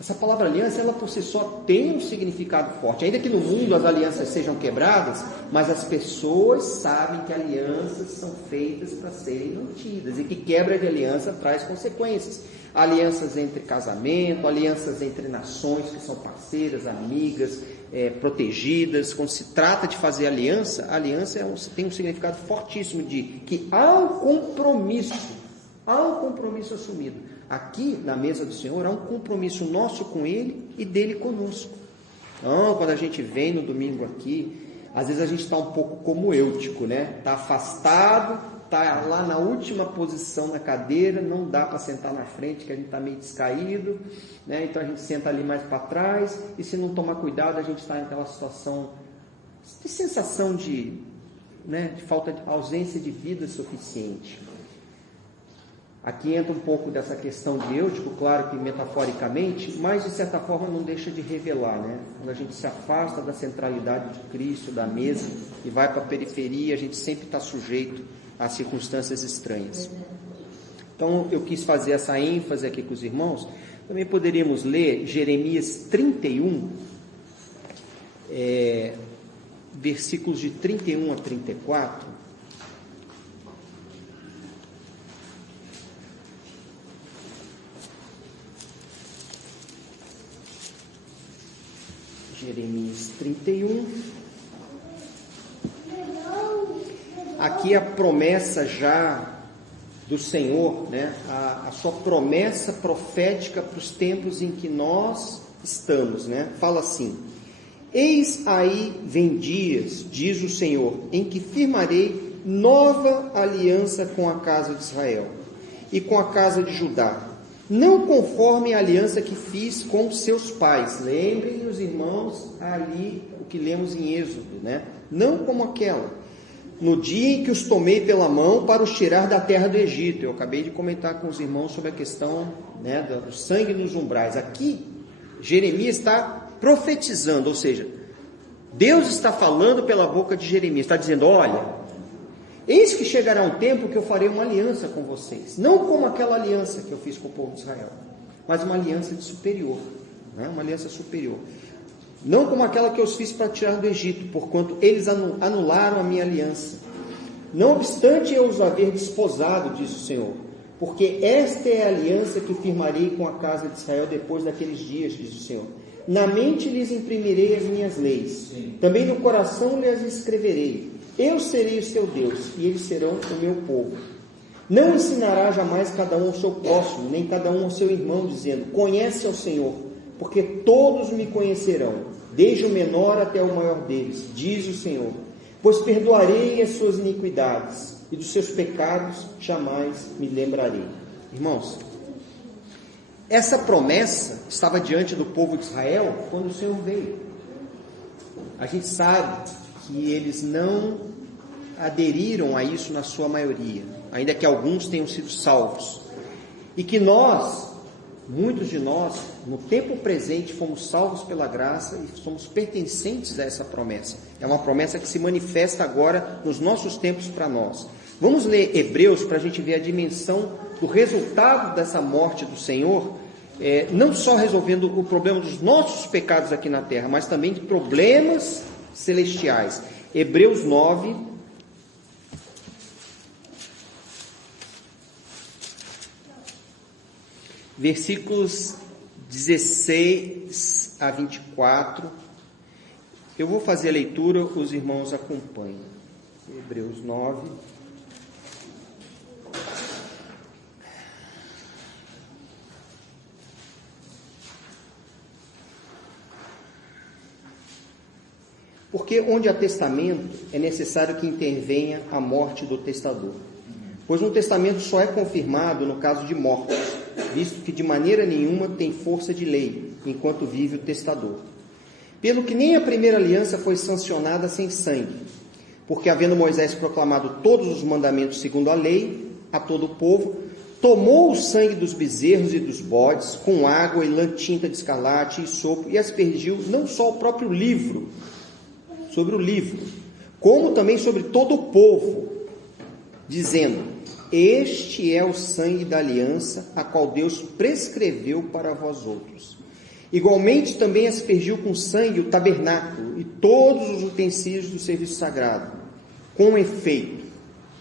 essa palavra aliança, ela por si só tem um significado forte. Ainda que no mundo as alianças sejam quebradas, mas as pessoas sabem que alianças são feitas para serem mantidas e que quebra de aliança traz consequências. Alianças entre casamento, alianças entre nações que são parceiras, amigas, protegidas. Quando se trata de fazer aliança, a aliança tem um significado fortíssimo de que há um compromisso assumido. Aqui, na mesa do Senhor, há um compromisso nosso com Ele e dele conosco. Então, quando a gente vem no domingo aqui, às vezes a gente está um pouco como Eutico, né? Está afastado, está lá na última posição na cadeira, não dá para sentar na frente, que a gente está meio descaído, né? Então a gente senta ali mais para trás, e se não tomar cuidado, a gente está naquela situação de sensação de falta de ausência de vida suficiente. Aqui entra um pouco dessa questão de Eutico, claro que metaforicamente, mas de certa forma não deixa de revelar, né? Quando a gente se afasta da centralidade de Cristo, da mesa, e vai para a periferia, a gente sempre está sujeito a circunstâncias estranhas. Então eu quis fazer essa ênfase aqui com os irmãos. Também poderíamos ler Jeremias 31, versículos de 31 a 34. Jeremias 31. Aqui a promessa já do Senhor, né? A sua promessa profética para os tempos em que nós estamos, né? Fala assim: eis aí vem dias, diz o Senhor, em que firmarei nova aliança com a casa de Israel e com a casa de Judá, não conforme a aliança que fiz com seus pais. Lembrem os irmãos ali o que lemos em Êxodo, né? Não como aquela, no dia em que os tomei pela mão para os tirar da terra do Egito. Eu acabei de comentar com os irmãos sobre a questão, né, do sangue nos umbrais. Aqui, Jeremias está profetizando, ou seja, Deus está falando pela boca de Jeremias, está dizendo: olha, eis que chegará um tempo que eu farei uma aliança com vocês, não como aquela aliança que eu fiz com o povo de Israel, mas uma aliança de superior, né? Uma aliança superior. Não como aquela que eu os fiz para tirar do Egito, porquanto eles anularam a minha aliança. Não obstante eu os haver desposado, diz o Senhor, porque esta é a aliança que firmarei com a casa de Israel depois daqueles dias, diz o Senhor. Na mente lhes imprimirei as minhas leis, também no coração lhes escreverei. Eu serei o seu Deus, e eles serão o meu povo. Não ensinará jamais cada um ao seu próximo, nem cada um ao seu irmão, dizendo: conhece ao Senhor, porque todos me conhecerão, desde o menor até o maior deles, diz o Senhor. Pois perdoarei as suas iniquidades, e dos seus pecados jamais me lembrarei. Irmãos, essa promessa estava diante do povo de Israel quando o Senhor veio. A gente sabe que eles não aderiram a isso na sua maioria, ainda que alguns tenham sido salvos, e que nós, muitos de nós, no tempo presente, fomos salvos pela graça e somos pertencentes a essa promessa. É uma promessa que se manifesta agora nos nossos tempos para nós. Vamos ler Hebreus para a gente ver a dimensão do resultado dessa morte do Senhor, não só resolvendo o problema dos nossos pecados aqui na terra, mas também de problemas celestiais. Hebreus 9, versículos 16 a 24. Eu vou fazer a leitura, os irmãos acompanhem. Hebreus 9. Porque onde há testamento, é necessário que intervenha a morte do testador. Pois um testamento só é confirmado no caso de mortos, visto que de maneira nenhuma tem força de lei, enquanto vive o testador. Pelo que nem a primeira aliança foi sancionada sem sangue, porque havendo Moisés proclamado todos os mandamentos segundo a lei, a todo o povo, tomou o sangue dos bezerros e dos bodes, com água e lã tinta de escarlate e sopo, e aspergiu não só o próprio livro, sobre o livro, como também sobre todo o povo, dizendo: este é o sangue da aliança, a qual Deus prescreveu para vós outros. Igualmente também aspergiu com sangue o tabernáculo e todos os utensílios do serviço sagrado. Com efeito,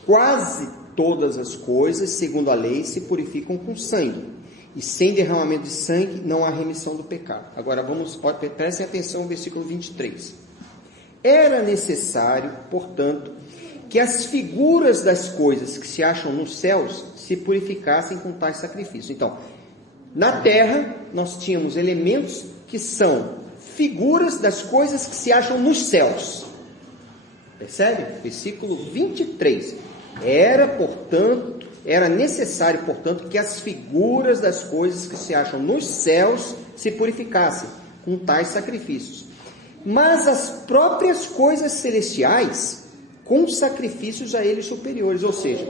quase todas as coisas, segundo a lei, se purificam com sangue, e sem derramamento de sangue não há remissão do pecado. Agora prestem atenção no versículo 23. Era necessário, portanto, que as figuras das coisas que se acham nos céus se purificassem com tais sacrifícios. Então, na terra, nós tínhamos elementos que são figuras das coisas que se acham nos céus. Percebe? Versículo 23. Era necessário, portanto, que as figuras das coisas que se acham nos céus se purificassem com tais sacrifícios. Mas as próprias coisas celestiais, com sacrifícios a eles superiores. Ou seja,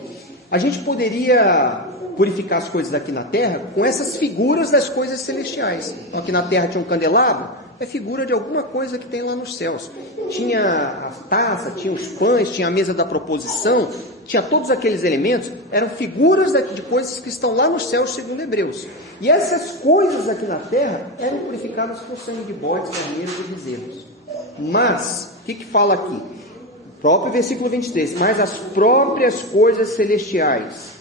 a gente poderia purificar as coisas daqui na terra com essas figuras das coisas celestiais. Então, aqui na terra tinha um candelabro, é figura de alguma coisa que tem lá nos céus. Tinha a taça, tinha os pães, tinha a mesa da proposição, tinha todos aqueles elementos, eram figuras de coisas que estão lá nos céus, segundo Hebreus. E essas coisas aqui na terra eram purificadas com sangue de bodes, carneiros e bezerros. Mas, o que fala aqui? O próprio versículo 23, mas as próprias coisas celestiais,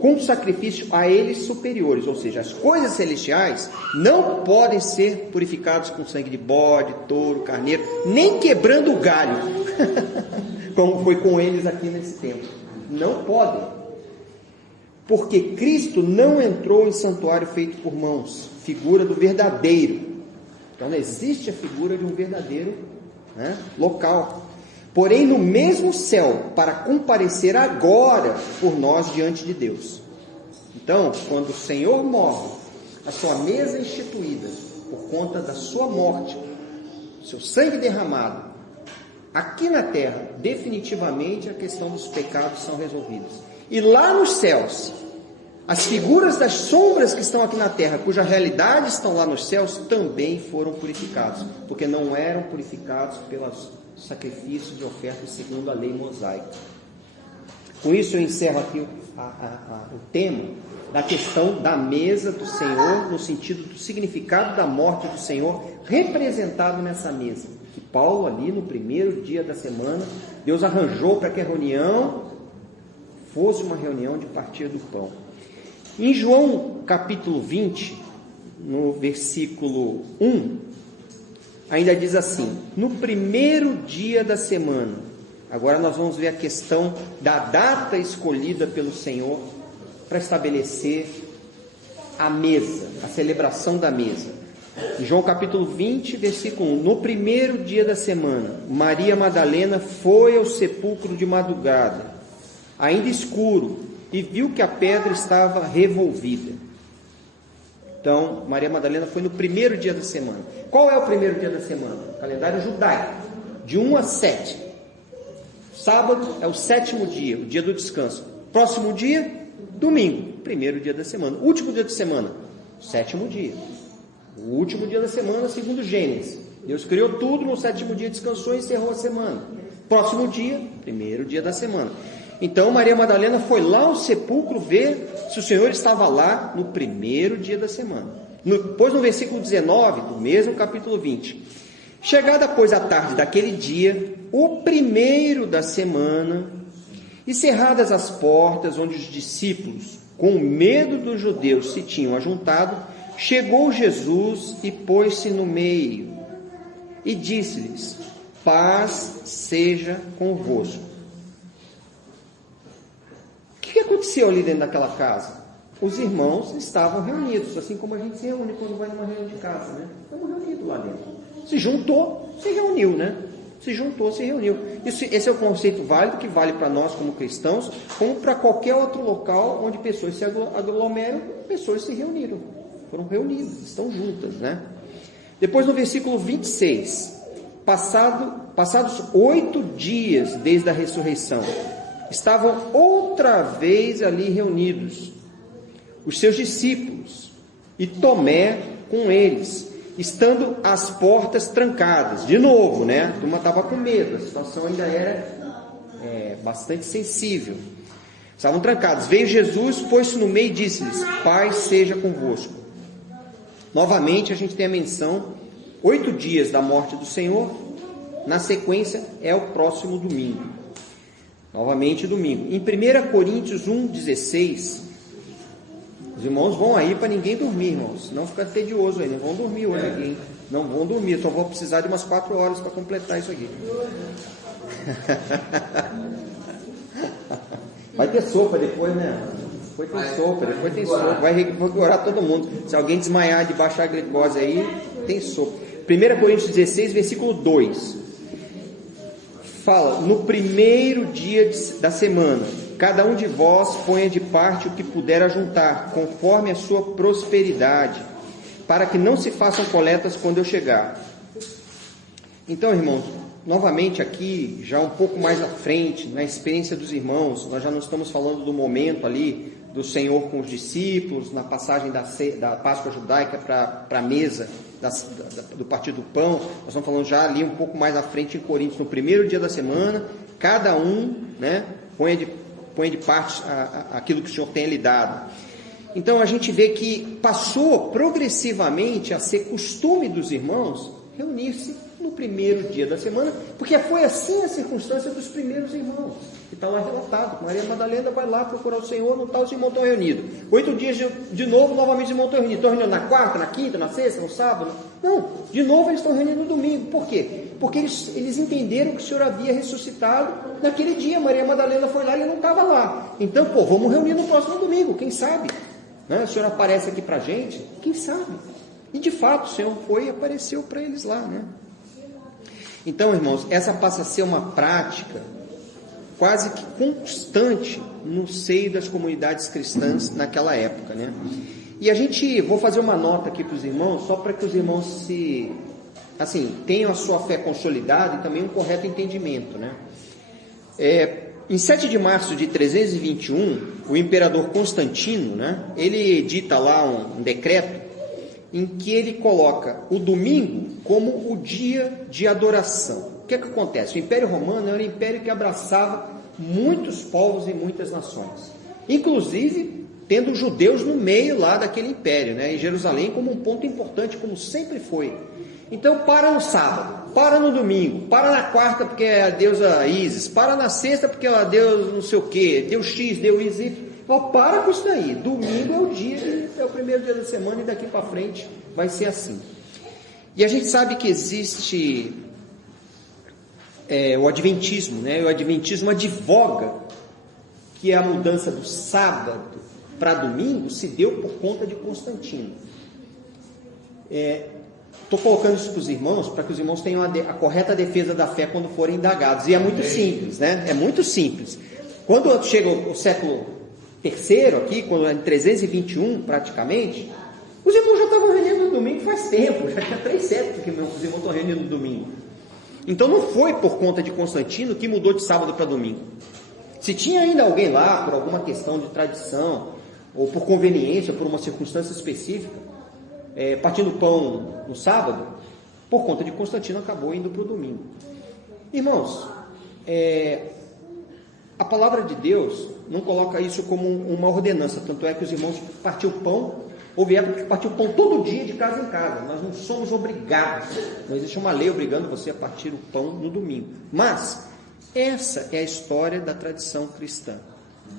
com sacrifício a eles superiores, ou seja, as coisas celestiais não podem ser purificadas com sangue de bode, touro, carneiro, nem quebrando o galho, como foi com eles aqui nesse tempo. Não podem, porque Cristo não entrou em santuário feito por mãos, figura do verdadeiro. Então não existe a figura de um verdadeiro, né, local. Porém no mesmo céu, para comparecer agora por nós diante de Deus. Então, quando o Senhor morre, a sua mesa instituída, por conta da sua morte, seu sangue derramado, aqui na terra, definitivamente a questão dos pecados são resolvidas. E lá nos céus, as figuras das sombras que estão aqui na terra, cuja realidade estão lá nos céus, também foram purificados, porque não eram purificados pelos sacrifícios de ofertas segundo a lei mosaica. Com isso eu encerro aqui o tema da questão da mesa do Senhor, no sentido do significado da morte do Senhor, representado nessa mesa, que Paulo ali no primeiro dia da semana, Deus arranjou para que a reunião fosse uma reunião de partir do pão. Em João capítulo 20, no versículo 1, ainda diz assim: no primeiro dia da semana. Agora nós vamos ver a questão da data escolhida pelo Senhor para estabelecer a mesa, a celebração da mesa. Em João capítulo 20, versículo 1: no primeiro dia da semana, Maria Madalena foi ao sepulcro de madrugada, ainda escuro, e viu que a pedra estava revolvida. Então, Maria Madalena foi no primeiro dia da semana. Qual é o primeiro dia da semana? O calendário judaico, de 1 a 7. Sábado é o 7º dia, o dia do descanso. Próximo dia, domingo, primeiro dia da semana. Último dia da semana, 7º dia. O último dia da semana, segundo Gênesis. Deus criou tudo, no 7º dia descansou e encerrou a semana. Próximo dia, primeiro dia da semana. Então Maria Madalena foi lá ao sepulcro ver se o Senhor estava lá no primeiro dia da semana. Depois no versículo 19, do mesmo capítulo 20. Chegada, pois, a tarde daquele dia, o primeiro da semana, e cerradas as portas onde os discípulos, com medo dos judeus, se tinham ajuntado, chegou Jesus e pôs-se no meio, e disse-lhes: paz seja convosco. O que aconteceu ali dentro daquela casa? Os irmãos estavam reunidos, assim como a gente se reúne quando vai numa reunião de casa, né? Estamos reunidos lá dentro. Se juntou, se reuniu, né? Se juntou, se reuniu. Esse é o conceito válido, que vale para nós como cristãos, como para qualquer outro local onde pessoas se aglomeram, pessoas se reuniram. Foram reunidas, estão juntas, né? Depois no versículo 26, passados 8 dias desde a ressurreição, estavam outra vez ali reunidos os seus discípulos e Tomé com eles, estando as portas trancadas. De novo, né? A turma estava com medo, a situação ainda era bastante sensível. Estavam trancados. Veio Jesus, pôs-se no meio e disse-lhes: paz seja convosco. Novamente a gente tem a menção, 8 dias da morte do Senhor, na sequência é o próximo domingo. Novamente domingo. Em 1 Coríntios 1,16, os irmãos vão aí para ninguém dormir, irmãos. Não fica tedioso aí, não vão dormir hoje aqui, hein? Não vão dormir, só vou precisar de umas 4 horas para completar isso aqui. Vai ter sopa depois, né? Depois tem sopa, vai revigorar todo mundo. Se alguém desmaiar de baixar a glicose aí, tem sopa. 1 Coríntios 16, versículo 2. Fala: no primeiro dia da semana, cada um de vós ponha de parte o que puder ajuntar, conforme a sua prosperidade, para que não se façam coletas quando eu chegar. Então, irmãos, novamente aqui, já um pouco mais à frente, na experiência dos irmãos, nós já não estamos falando do momento ali do Senhor com os discípulos, na passagem da Páscoa judaica para a mesa do partir do pão. Nós estamos falando já ali um pouco mais à frente em Coríntios, no primeiro dia da semana, cada um, né, põe de parte aquilo que o Senhor tem lhe dado. Então a gente vê que passou progressivamente a ser costume dos irmãos reunir-se no primeiro dia da semana, porque foi assim a circunstância dos primeiros irmãos, que está lá relatado. Maria Madalena vai lá procurar o Senhor, não está, os irmãos estão reunidos. 8 dias de novo, novamente os irmãos estão reunidos. Estão reunidos na quarta, na quinta, na sexta, no sábado? Não, de novo eles estão reunidos no domingo. Por quê? Porque eles entenderam que o Senhor havia ressuscitado naquele dia. Maria Madalena foi lá e ele não estava lá. Então, vamos reunir no próximo domingo, quem sabe? Né? O Senhor aparece aqui para a gente, quem sabe? E de fato o Senhor foi e apareceu para eles lá, né? Então, irmãos, essa passa a ser uma prática quase que constante no seio das comunidades cristãs naquela época, né? E vou fazer uma nota aqui para os irmãos, só para que os irmãos tenham a sua fé consolidada e também um correto entendimento, né? Em 7 de março de 321, o imperador Constantino, né, ele edita lá um decreto em que ele coloca o domingo como o dia de adoração. O que acontece? O Império Romano era um império que abraçava muitos povos e muitas nações, inclusive tendo os judeus no meio lá daquele império, né, em Jerusalém, como um ponto importante, como sempre foi. Então, para no sábado, para no domingo, para na quarta porque é a deusa Ísis, para na sexta porque é a Deus não sei o que, Deus X, Deus Y. Para com isso daí. Domingo é o dia, é o primeiro dia da semana e daqui para frente vai ser assim. E a gente sabe que existe o Adventismo, né? O Adventismo advoga que a mudança do sábado para domingo se deu por conta de Constantino. Estou colocando isso para os irmãos, para que os irmãos tenham a correta defesa da fé quando forem indagados. E é muito simples, né? É muito simples. Quando chega o século terceiro aqui, quando é em 321 praticamente, os irmãos já estavam reunindo no domingo faz tempo, já tinha 3 séculos que os irmãos estão reunindo no domingo. Então não foi por conta de Constantino que mudou de sábado para domingo. Se tinha ainda alguém lá, por alguma questão de tradição, ou por conveniência, por uma circunstância específica, partindo o pão no sábado, por conta de Constantino acabou indo para o domingo. Irmãos, a palavra de Deus não coloca isso como uma ordenança, tanto é que os irmãos partiam o pão, houve época que partiu o pão todo dia de casa em casa, nós não somos obrigados, não existe uma lei obrigando você a partir o pão no domingo, mas essa é a história da tradição cristã,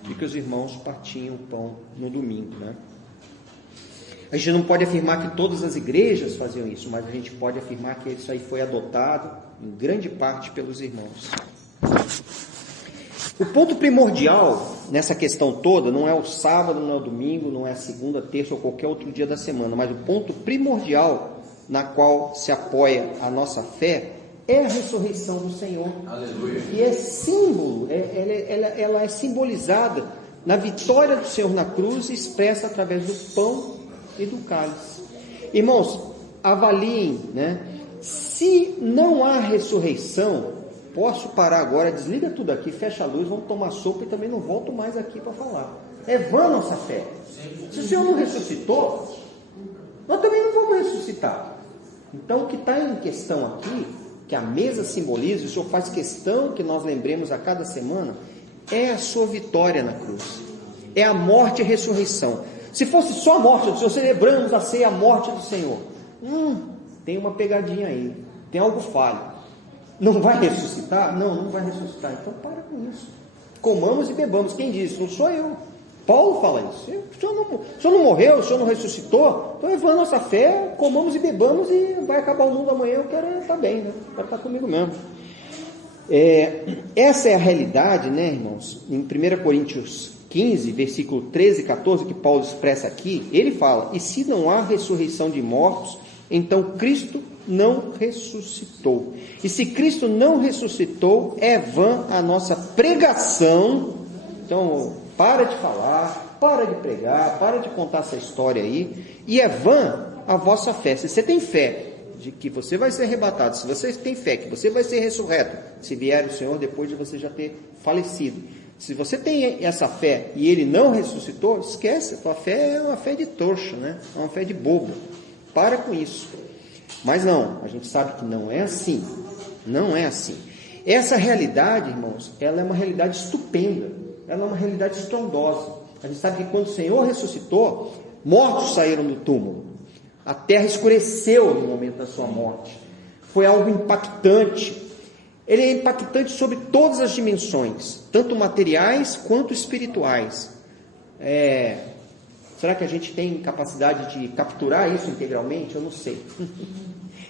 de que os irmãos partiam o pão no domingo, né? A gente não pode afirmar que todas as igrejas faziam isso, mas a gente pode afirmar que isso aí foi adotado em grande parte pelos irmãos. O ponto primordial nessa questão toda não é o sábado, não é o domingo, não é a segunda, terça ou qualquer outro dia da semana, mas o ponto primordial na qual se apoia a nossa fé é a ressurreição do Senhor. Aleluia. E é símbolo, ela é simbolizada na vitória do Senhor na cruz, expressa através do pão e do cálice. Irmãos, avaliem, né? Se não há ressurreição, posso parar agora, desliga tudo aqui, fecha a luz, vamos tomar sopa e também não volto mais aqui para falar. É vã nossa fé. Se o Senhor não ressuscitou, nós também não vamos ressuscitar. Então o que está em questão aqui, que a mesa simboliza, o Senhor faz questão que nós lembremos a cada semana, é a sua vitória na cruz, é a morte e a ressurreição. Se fosse só a morte do Senhor, celebramos a ceia, a morte do Senhor. Tem uma pegadinha aí, tem algo falho. Não vai ressuscitar? Não vai ressuscitar. Então para com isso. Comamos e bebamos. Quem disse? Não sou eu. Paulo fala isso. O Senhor não morreu, o Senhor não ressuscitou, então levando nossa fé, comamos e bebamos e vai acabar o mundo amanhã, eu quero estar bem, né? Quero estar comigo mesmo. Essa é a realidade, né, irmãos? Em 1 Coríntios 15, versículo 13 e 14, que Paulo expressa aqui, ele fala: e se não há ressurreição de mortos, então Cristo não ressuscitou. E se Cristo não ressuscitou, é vã a nossa pregação. Então, para de falar, para de pregar, para de contar essa história aí, e é vã a vossa fé. Se você tem fé de que você vai ser arrebatado, se você tem fé que você vai ser ressurreto, se vier o Senhor depois de você já ter falecido, se você tem essa fé e ele não ressuscitou, esquece, a tua fé é uma fé de trouxa, né? É uma fé de bobo. Para com isso. Mas não, a gente sabe que não é assim. Não é assim. Essa realidade, irmãos, ela é uma realidade estupenda. Ela é uma realidade estrondosa. A gente sabe que quando o Senhor ressuscitou, mortos saíram do túmulo. A terra escureceu no momento da sua morte. foi algo impactante. Ele é impactante sobre todas as dimensões, tanto materiais quanto espirituais. Será que a gente tem capacidade de capturar isso integralmente? Eu não sei.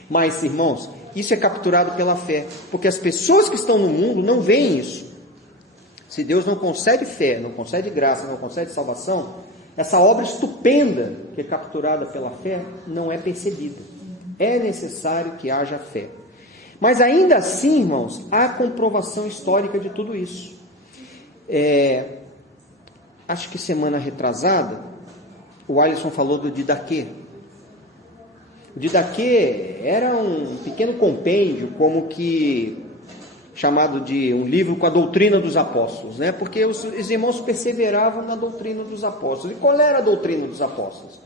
Mas, irmãos, isso é capturado pela fé, porque as pessoas que estão no mundo não veem isso. Se Deus não concede fé, não concede graça, não concede salvação, essa obra estupenda que é capturada pela fé não é percebida. É necessário que haja fé. Mas ainda assim, irmãos, há comprovação histórica de tudo isso. Acho que semana retrasada, o Alisson falou do Didaquê. O Didaquê era um pequeno compêndio, como que chamado de um livro com a doutrina dos apóstolos, né? Porque os irmãos perseveravam na doutrina dos apóstolos. E qual era a doutrina dos apóstolos?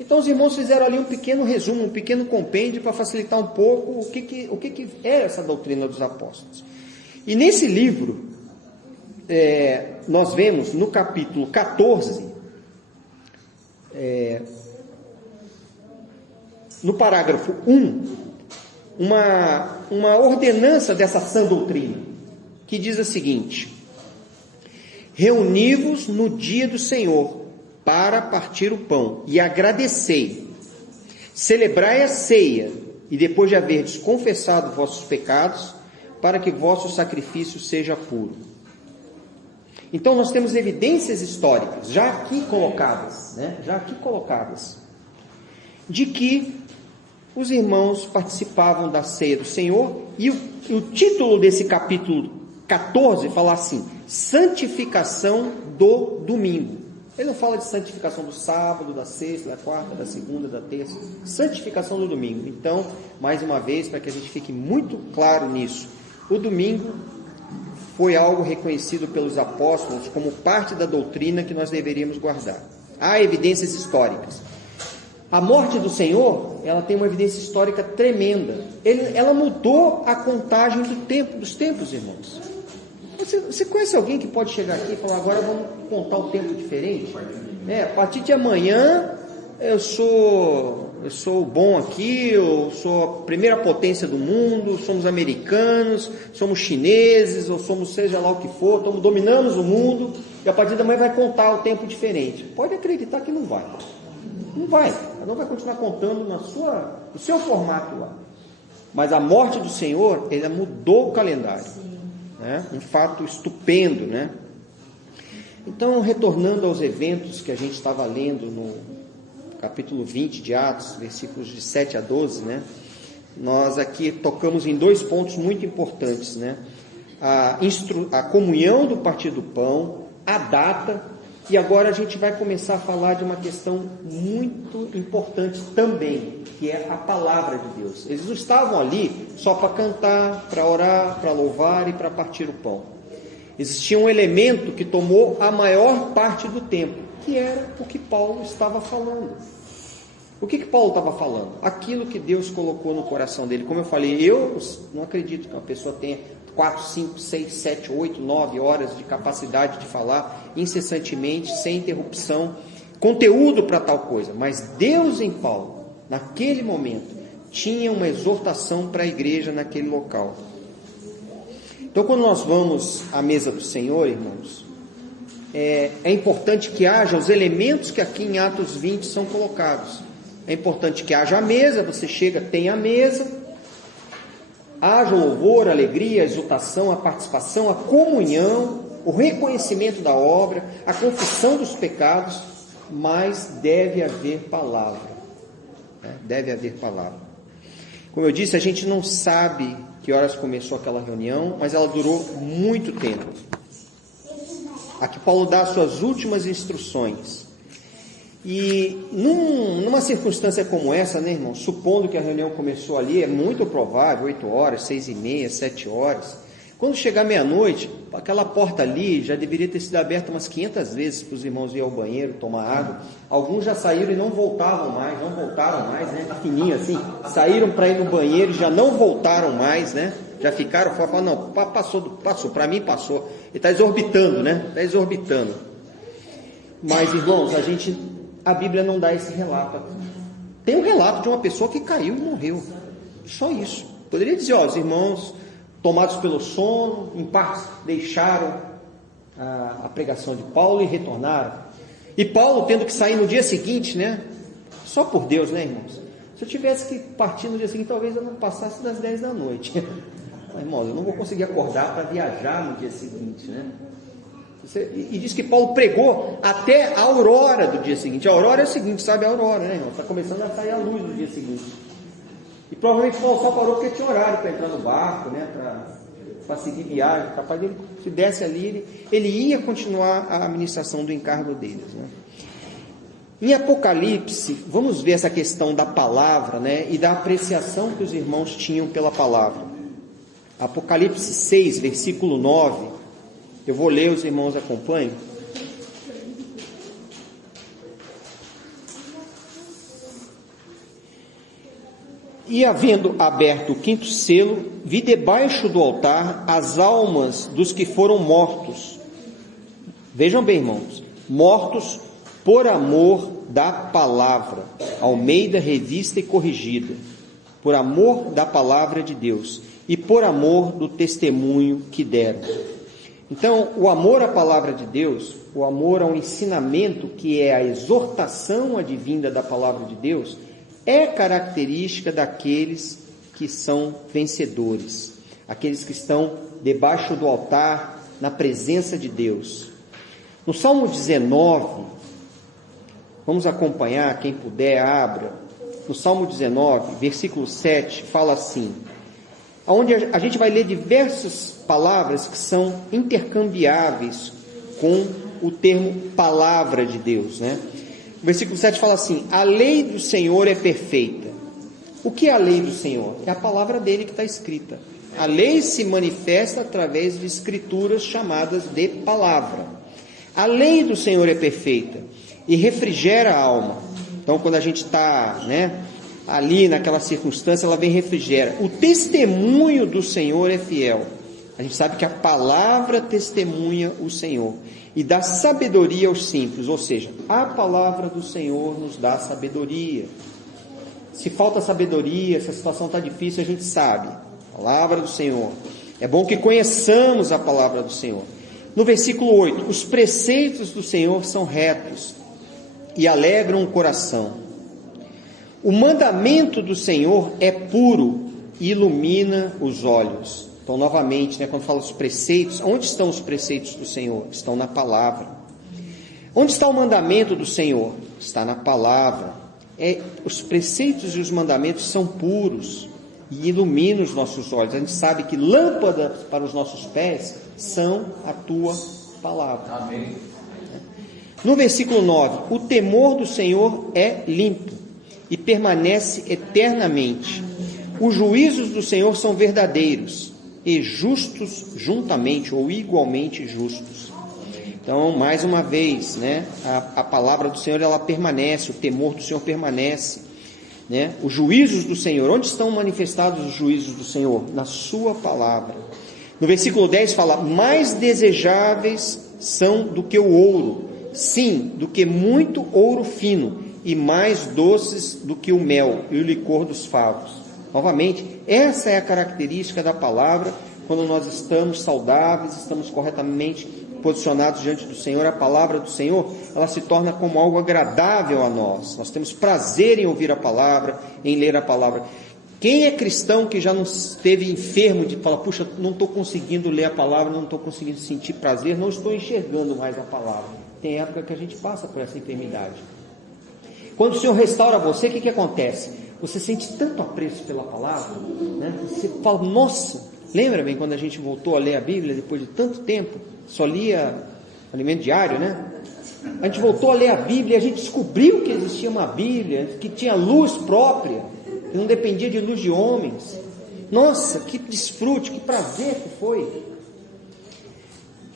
Então os irmãos fizeram ali um pequeno resumo, um pequeno compêndio para facilitar um pouco o que era essa doutrina dos apóstolos. E nesse livro, nós vemos no capítulo 14, no parágrafo 1, uma ordenança dessa sã doutrina, que diz a seguinte: reuni-vos no dia do Senhor, para partir o pão, e agradecei, celebrai a ceia, e depois de haverdes confessado vossos pecados, para que vosso sacrifício seja puro. Então nós temos evidências históricas, já aqui colocadas, de que os irmãos participavam da ceia do Senhor, e o título desse capítulo 14 fala assim: santificação do domingo. Ele não fala de santificação do sábado, da sexta, da quarta, da segunda, da terça, santificação do domingo. Então, mais uma vez, para que a gente fique muito claro nisso, o domingo foi algo reconhecido pelos apóstolos como parte da doutrina que nós deveríamos guardar. Há evidências históricas. A morte do Senhor, ela tem uma evidência histórica tremenda. Ela mudou a contagem dos tempos, irmãos. Você conhece alguém que pode chegar aqui e falar: agora vamos contar o tempo diferente? A partir de amanhã eu sou bom aqui, eu sou a primeira potência do mundo, somos americanos, somos chineses, ou somos seja lá o que for, dominamos o mundo, e a partir de amanhã vai contar o tempo diferente. Pode acreditar que não vai. Não vai, não vai continuar contando no seu formato lá. Mas a morte do Senhor, ela mudou o calendário, né? Um fato estupendo, né? Então, retornando aos eventos que a gente estava lendo no capítulo 20 de Atos, versículos de 7 a 12, né? Nós aqui tocamos em 2 pontos muito importantes, né? A comunhão do partir do pão, a data. E agora a gente vai começar a falar de uma questão muito importante também, que é a palavra de Deus. Eles não estavam ali só para cantar, para orar, para louvar e para partir o pão. Existia um elemento que tomou a maior parte do tempo, que era o que Paulo estava falando. O que Paulo estava falando? Aquilo que Deus colocou no coração dele. Como eu falei, eu não acredito que uma pessoa tenha 4, 5, 6, 7, 8, 9 horas de capacidade de falar incessantemente, sem interrupção, conteúdo para tal coisa. Mas Deus em Paulo, naquele momento, tinha uma exortação para a igreja naquele local. Então, quando nós vamos à mesa do Senhor, irmãos, é importante que haja os elementos que aqui em Atos 20 são colocados. É importante que haja a mesa, você chega, tem a mesa, haja o louvor, a alegria, a exultação, a participação, a comunhão, o reconhecimento da obra, a confissão dos pecados, mas deve haver palavra. Né? Deve haver palavra. Como eu disse, a gente não sabe que horas começou aquela reunião, mas ela durou muito tempo. Aqui Paulo dá as suas últimas instruções. E numa circunstância como essa, né, irmão, supondo que a reunião começou ali, é muito provável, 8 horas, 6h30, 7 horas, quando chegar meia-noite, aquela porta ali já deveria ter sido aberta umas 500 vezes para os irmãos ir ao banheiro, tomar água. Alguns já saíram e não voltaram mais, né, fininho assim, saíram para ir no banheiro e já não voltaram mais, né, já ficaram fora, falaram: não, passou, para mim passou. Ele está exorbitando, né, está exorbitando. Mas, irmãos, a Bíblia não dá esse relato aqui. Tem um relato de uma pessoa que caiu e morreu. Só isso. Poderia dizer, os irmãos, tomados pelo sono, em parte deixaram a pregação de Paulo e retornaram. E Paulo tendo que sair no dia seguinte, né? Só por Deus, né, irmãos? Se eu tivesse que partir no dia seguinte, talvez eu não passasse das 10 da noite. Mas, irmãos, eu não vou conseguir acordar para viajar no dia seguinte, né? E diz que Paulo pregou até a aurora do dia seguinte. A aurora é o seguinte, sabe a aurora, né, irmão? Está começando a sair a luz no dia seguinte. E provavelmente Paulo só parou porque tinha horário para entrar no barco, né? Para seguir viagem. Capaz dele, se desse ali, ele ia continuar a administração do encargo deles, né? Em Apocalipse, vamos ver essa questão da palavra, né? E da apreciação que os irmãos tinham pela palavra. Apocalipse 6, versículo 9. Eu vou ler, os irmãos acompanhem. E havendo aberto o quinto selo, vi debaixo do altar as almas dos que foram mortos. Vejam bem, irmãos, mortos por amor da palavra, Almeida Revista e Corrigida, por amor da palavra de Deus e por amor do testemunho que deram. Então, o amor à palavra de Deus, o amor ao ensinamento, que é a exortação advinda da palavra de Deus, é característica daqueles que são vencedores, aqueles que estão debaixo do altar, na presença de Deus. No Salmo 19, vamos acompanhar, quem puder, abra. No Salmo 19, versículo 7, fala assim, onde a gente vai ler diversas palavras que são intercambiáveis com o termo palavra de Deus, né? O versículo 7 fala assim, a lei do Senhor é perfeita. O que é a lei do Senhor? É a palavra dele que está escrita. A lei se manifesta através de escrituras chamadas de palavra. A lei do Senhor é perfeita e refrigera a alma. Então, quando a gente está, né, ali naquela circunstância, ela vem e refrigera. O testemunho do Senhor é fiel. A gente sabe que a palavra testemunha o Senhor e dá sabedoria aos simples, ou seja, a palavra do Senhor nos dá sabedoria. Se falta sabedoria, se a situação está difícil, a gente sabe. A palavra do Senhor. É bom que conheçamos a palavra do Senhor. No versículo 8, os preceitos do Senhor são retos e alegram o coração. O mandamento do Senhor é puro e ilumina os olhos. Então, novamente, né, quando fala os preceitos, onde estão os preceitos do Senhor? Estão na palavra. Onde está o mandamento do Senhor? Está na palavra. Os preceitos e os mandamentos são puros e iluminam os nossos olhos. A gente sabe que lâmpadas para os nossos pés são a tua palavra. Amém. No versículo 9, o temor do Senhor é limpo e permanece eternamente. Os juízos do Senhor são verdadeiros e justos juntamente ou igualmente justos. Então, mais uma vez, né, a palavra do Senhor, ela permanece, o temor do Senhor permanece, né? Os juízos do Senhor, onde estão manifestados os juízos do Senhor? Na sua palavra. No versículo 10 fala, mais desejáveis são do que o ouro, sim, do que muito ouro fino, e mais doces do que o mel e o licor dos favos. Novamente, essa é a característica da palavra, quando nós estamos saudáveis, estamos corretamente posicionados diante do Senhor, a palavra do Senhor, ela se torna como algo agradável a nós. Nós temos prazer em ouvir a palavra, em ler a palavra. Quem é cristão que já não esteve enfermo de falar, puxa, não estou conseguindo ler a palavra, não estou conseguindo sentir prazer, não estou enxergando mais a palavra. Tem época que a gente passa por essa enfermidade. Quando o Senhor restaura você, o que acontece? Você sente tanto apreço pela palavra, né? Você fala, nossa, lembra bem quando a gente voltou a ler a Bíblia depois de tanto tempo? Só lia alimento diário, né? A gente voltou a ler a Bíblia e a gente descobriu que existia uma Bíblia, que tinha luz própria, que não dependia de luz de homens. Nossa, que desfrute, que prazer que foi.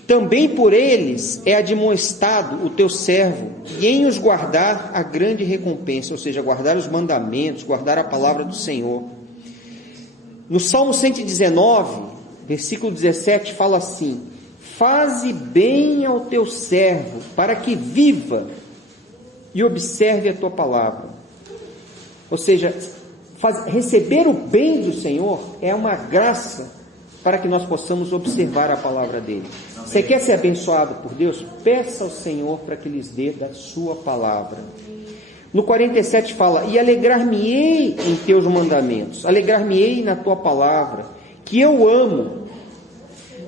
Também por eles é admoestado o teu servo, e em os guardar a grande recompensa, ou seja, guardar os mandamentos, guardar a palavra do Senhor. No Salmo 119, versículo 17, fala assim, faze bem ao teu servo, para que viva e observe a tua palavra. Ou seja, receber o bem do Senhor é uma graça para que nós possamos observar a palavra dele. Amém. Você quer ser abençoado por Deus? Peça ao Senhor para que lhes dê da sua palavra. No 47 fala: e alegrar-me-ei em teus mandamentos, alegrar-me-ei na tua palavra, que eu amo.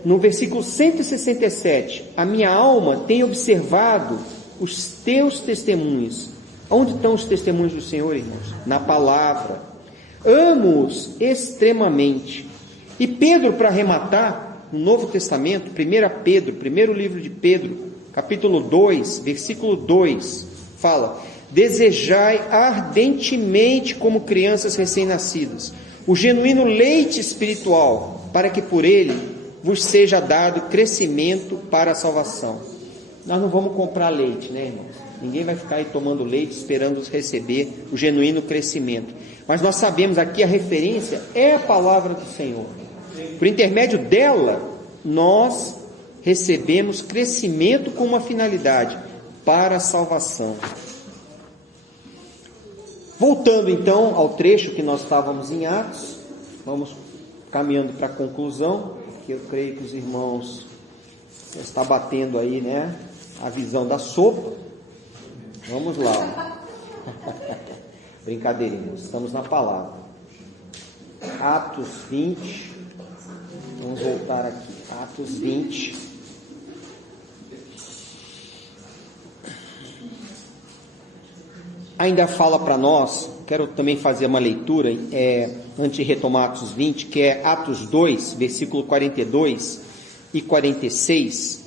No versículo 167, a minha alma tem observado os teus testemunhos. Onde estão os testemunhos do Senhor, irmãos? Na palavra. Amo-os extremamente. E Pedro, para arrematar, no Novo Testamento, 1 Pedro, primeiro livro de Pedro, capítulo 2, versículo 2, fala: desejai ardentemente como crianças recém-nascidas o genuíno leite espiritual, para que por ele vos seja dado crescimento para a salvação. Nós não vamos comprar leite, né, irmãos? Ninguém vai ficar aí tomando leite esperando receber o genuíno crescimento. Mas nós sabemos aqui, a referência é a palavra do Senhor. Por intermédio dela, nós recebemos crescimento com uma finalidade: para a salvação. Voltando então ao trecho que nós estávamos em Atos, vamos caminhando para a conclusão, porque eu creio que os irmãos estão batendo aí, né, a visão da sopa. Vamos lá. Brincadeira, irmãos, estamos na palavra. Atos 20, vamos voltar aqui, Atos 20. Ainda fala para nós, quero também fazer uma leitura, antes de retomar Atos 20, que é Atos 2, versículo 42 e 46,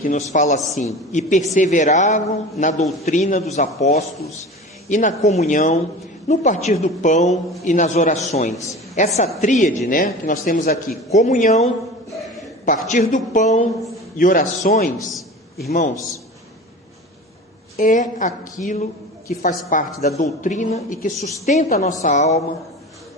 que nos fala assim: e perseveravam na doutrina dos apóstolos, e na comunhão, no partir do pão e nas orações. Essa tríade, né, que nós temos aqui, comunhão, partir do pão e orações, irmãos, é aquilo que faz parte da doutrina e que sustenta a nossa alma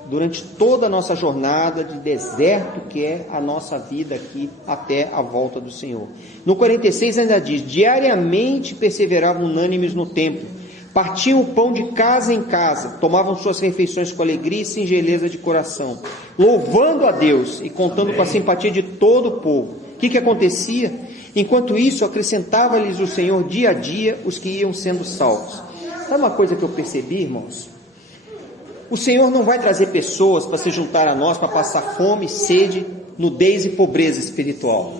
durante toda a nossa jornada de deserto que é a nossa vida aqui até a volta do Senhor. No 46 ainda diz: diariamente perseveravam unânimes no templo, partiam o pão de casa em casa, tomavam suas refeições com alegria e singeleza de coração, louvando a Deus e contando com a simpatia de todo o povo. O que acontecia? Enquanto isso, acrescentava-lhes o Senhor dia a dia os que iam sendo salvos. Sabe uma coisa que eu percebi, irmãos? O Senhor não vai trazer pessoas para se juntar a nós, para passar fome, sede, nudez e pobreza espiritual.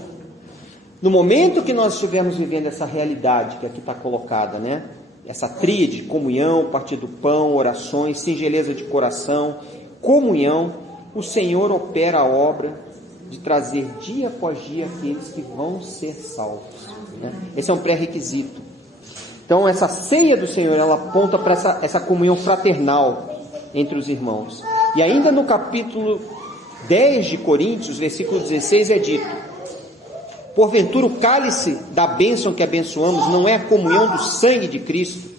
No momento que nós estivermos vivendo essa realidade que aqui está colocada, né? Essa tríade, comunhão, partir do pão, orações, singeleza de coração, comunhão, o Senhor opera a obra de trazer dia após dia aqueles que vão ser salvos, né? Esse é um pré-requisito. Então essa ceia do Senhor, ela aponta para essa comunhão fraternal entre os irmãos. E ainda no capítulo 10 de Coríntios, versículo 16, é dito: porventura o cálice da bênção que abençoamos não é a comunhão do sangue de Cristo?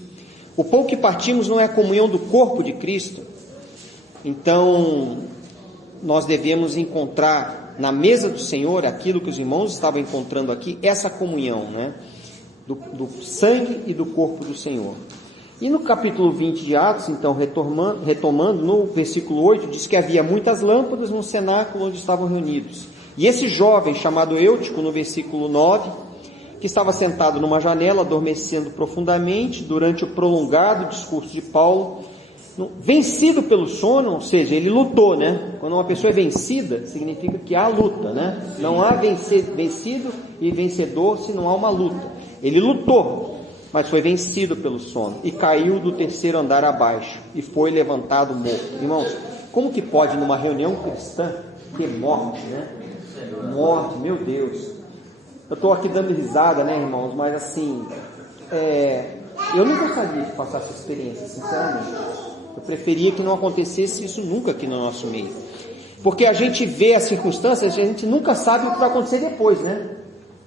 O pão que partimos não é a comunhão do corpo de Cristo? Então nós devemos encontrar na mesa do Senhor aquilo que os irmãos estavam encontrando aqui, essa comunhão, né? Do sangue e do corpo do Senhor. E no capítulo 20 de Atos, então, retomando, no versículo 8, diz que havia muitas lâmpadas no cenáculo onde estavam reunidos. E esse jovem, chamado Eutico, no versículo 9, que estava sentado numa janela, adormecendo profundamente, durante o prolongado discurso de Paulo, vencido pelo sono, ou seja, ele lutou, né? Quando uma pessoa é vencida, significa que há luta, né? Não há vencido e vencedor se não há uma luta. Ele lutou, mas foi vencido pelo sono, e caiu do terceiro andar abaixo, e foi levantado morto. Irmãos, como que pode numa reunião cristã ter morte, né? Morte, meu Deus. Eu estou aqui dando risada, né, irmãos, mas assim, eu não gostaria de passar essa experiência, sinceramente. Eu preferia que não acontecesse isso nunca aqui no nosso meio, porque a gente vê as circunstâncias, a gente nunca sabe o que vai acontecer depois, né?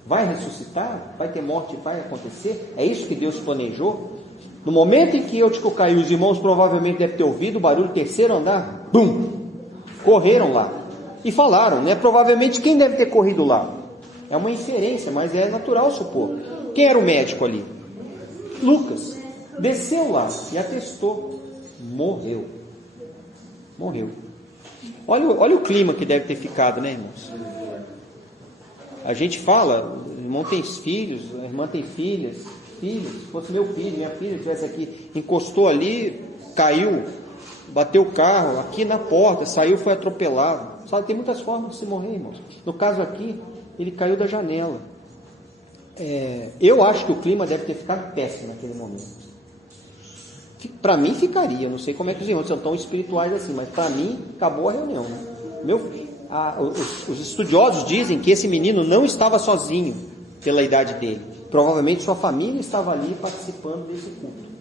Vai ressuscitar? Vai ter morte? Vai acontecer? É isso que Deus planejou? No momento em que Eutico caiu, os irmãos provavelmente devem ter ouvido o barulho do terceiro andar, bum, correram lá e falaram, né? Provavelmente quem deve ter corrido lá? É uma inferência, mas é natural supor. Quem era o médico ali? Lucas. Desceu lá e atestou, morreu. Morreu. Olha o clima que deve ter ficado, né, irmãos? A gente fala, o irmão tem filhos, a irmã tem filhos. Se fosse meu filho, minha filha estivesse aqui, encostou ali, caiu, bateu o carro, aqui na porta, saiu, foi atropelado. Sabe, tem muitas formas de se morrer, irmãos. No caso aqui, ele caiu da janela. Eu acho que o clima deve ter ficado péssimo naquele momento. Para mim ficaria, não sei como é que os irmãos são tão espirituais assim, mas para mim acabou a reunião, né? Os estudiosos dizem que esse menino não estava sozinho pela idade dele. Provavelmente sua família estava ali participando desse culto.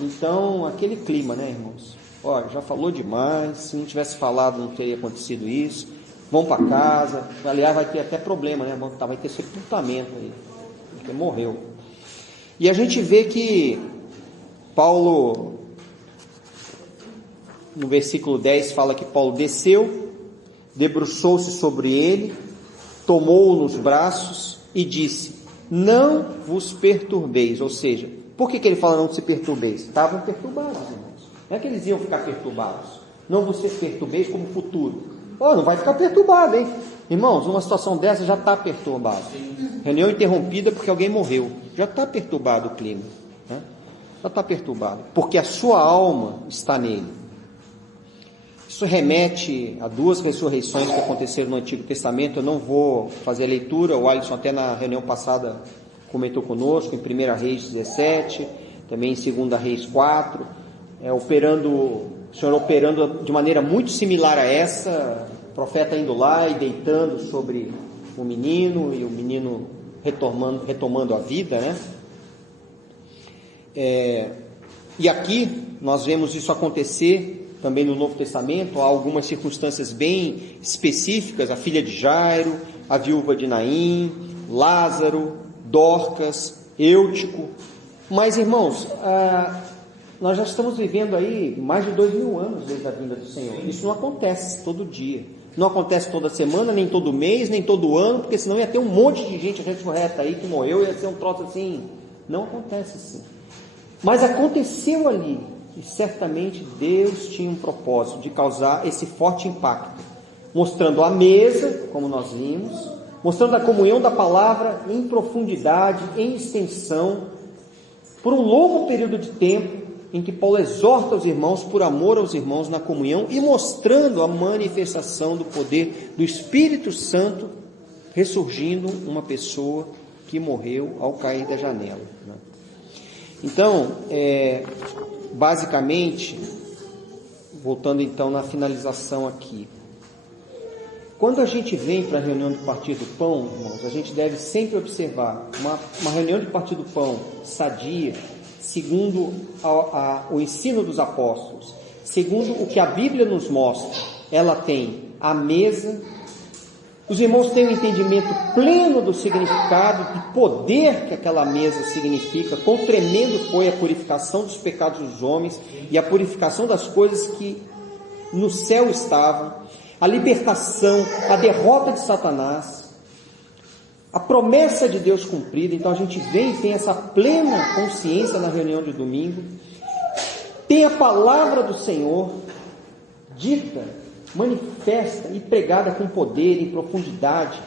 Então, aquele clima, né, irmãos? Olha, já falou demais, se não tivesse falado não teria acontecido isso. Vão para casa, aliás vai ter até problema, né? Vai ter sepultamento aí, porque morreu. E a gente vê que Paulo, no versículo 10, fala que Paulo desceu, debruçou-se sobre ele, tomou-o nos braços e disse: não vos perturbeis. Ou seja, por que ele fala não se perturbeis? Estavam perturbados, irmãos. Não é que eles iam ficar perturbados. Não vos perturbeis como futuro. Não vai ficar perturbado, hein? Irmãos, numa situação dessa já está perturbado. Reunião interrompida porque alguém morreu. Já está perturbado o clima, né? Já está perturbado, porque a sua alma está nele. Isso remete a 2 ressurreições que aconteceram no Antigo Testamento. Eu não vou fazer a leitura, o Alisson até na reunião passada comentou conosco, em 1 Reis 17, também em 2 Reis 4, o Senhor operando de maneira muito similar a essa, o profeta indo lá e deitando sobre o menino, e o menino retomando a vida, né? E aqui nós vemos isso acontecer também no Novo Testamento. Há algumas circunstâncias bem específicas: a filha de Jairo, a viúva de Naim, Lázaro, Dorcas, Eutico. Mas, irmãos, nós já estamos vivendo aí mais de 2000 anos desde a vinda do Senhor. Isso não acontece todo dia, não acontece toda semana, nem todo mês, nem todo ano, porque senão ia ter um monte de gente ressurreta aí que morreu, ia ser um troço assim. Não acontece assim. Mas aconteceu ali, e certamente Deus tinha um propósito de causar esse forte impacto, mostrando a mesa, como nós vimos, mostrando a comunhão da palavra em profundidade, em extensão, por um longo período de tempo, em que Paulo exorta os irmãos por amor aos irmãos na comunhão, e mostrando a manifestação do poder do Espírito Santo, ressurgindo uma pessoa que morreu ao cair da janela, né? Então, basicamente, voltando então na finalização aqui, quando a gente vem para a reunião de partir do pão, irmãos, a gente deve sempre observar uma reunião de partir do pão sadia, segundo o ensino dos apóstolos, segundo o que a Bíblia nos mostra. Ela tem a mesa. Os irmãos têm um entendimento pleno do significado, do poder que aquela mesa significa, quão tremendo foi a purificação dos pecados dos homens e a purificação das coisas que no céu estavam, a libertação, a derrota de Satanás, a promessa de Deus cumprida. Então a gente vem e tem essa plena consciência na reunião de domingo, tem a palavra do Senhor dita, manifesta e pregada com poder, em profundidade,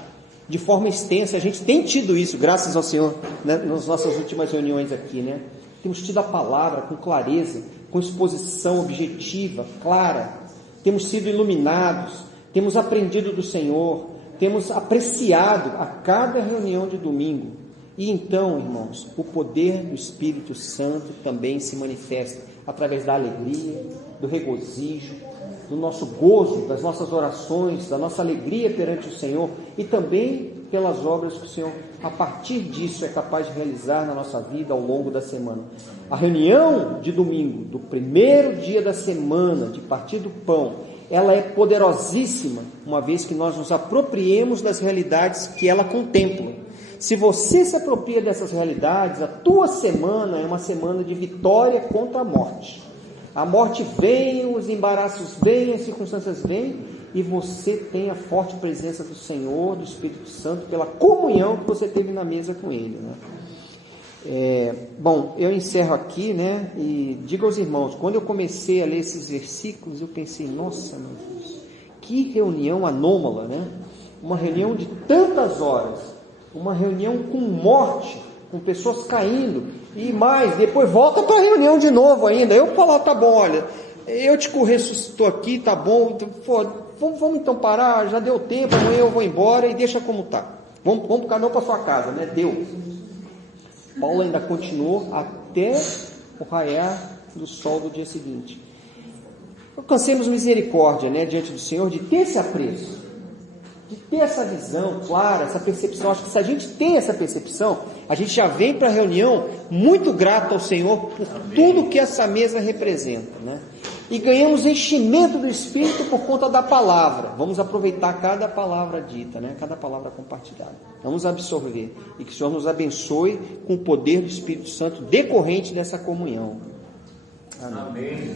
de forma extensa. A gente tem tido isso, graças ao Senhor, né, nas nossas últimas reuniões aqui, né? Temos tido a palavra com clareza, com exposição objetiva, clara. Temos sido iluminados, temos aprendido do Senhor, temos apreciado a cada reunião de domingo. E então, irmãos, o poder do Espírito Santo também se manifesta através da alegria, do regozijo, do nosso gozo, das nossas orações, da nossa alegria perante o Senhor, e também pelas obras que o Senhor, a partir disso, é capaz de realizar na nossa vida ao longo da semana. A reunião de domingo, do primeiro dia da semana, de partir do pão, ela é poderosíssima, uma vez que nós nos apropriemos das realidades que ela contempla. Se você se apropria dessas realidades, a tua semana é uma semana de vitória contra a morte. A morte vem, os embaraços vêm, as circunstâncias vêm, e você tem a forte presença do Senhor, do Espírito Santo, pela comunhão que você teve na mesa com Ele, né? Bom, eu encerro aqui, né? E digo aos irmãos, quando eu comecei a ler esses versículos, eu pensei, nossa, meu Deus, que reunião anômala, né? Uma reunião de tantas horas, uma reunião com morte, com pessoas caindo, e mais, depois volta para a reunião de novo ainda. Eu falo, tá bom, olha, eu te ressuscitou aqui, tá bom, vamos então parar, já deu tempo, amanhã eu vou embora e deixa como tá. Vamos cada um para sua casa, né? Deu. Paulo ainda continuou até o raiar do sol do dia seguinte. Alcancemos misericórdia, né, diante do Senhor, de ter esse apreço, de ter essa visão clara, essa percepção. Acho que se a gente tem essa percepção, a gente já vem para a reunião muito grato ao Senhor por tudo que essa mesa representa, né? E ganhamos enchimento do Espírito por conta da palavra. Vamos aproveitar cada palavra dita, né? Cada palavra compartilhada. Vamos absorver. E que o Senhor nos abençoe com o poder do Espírito Santo decorrente dessa comunhão. Amém.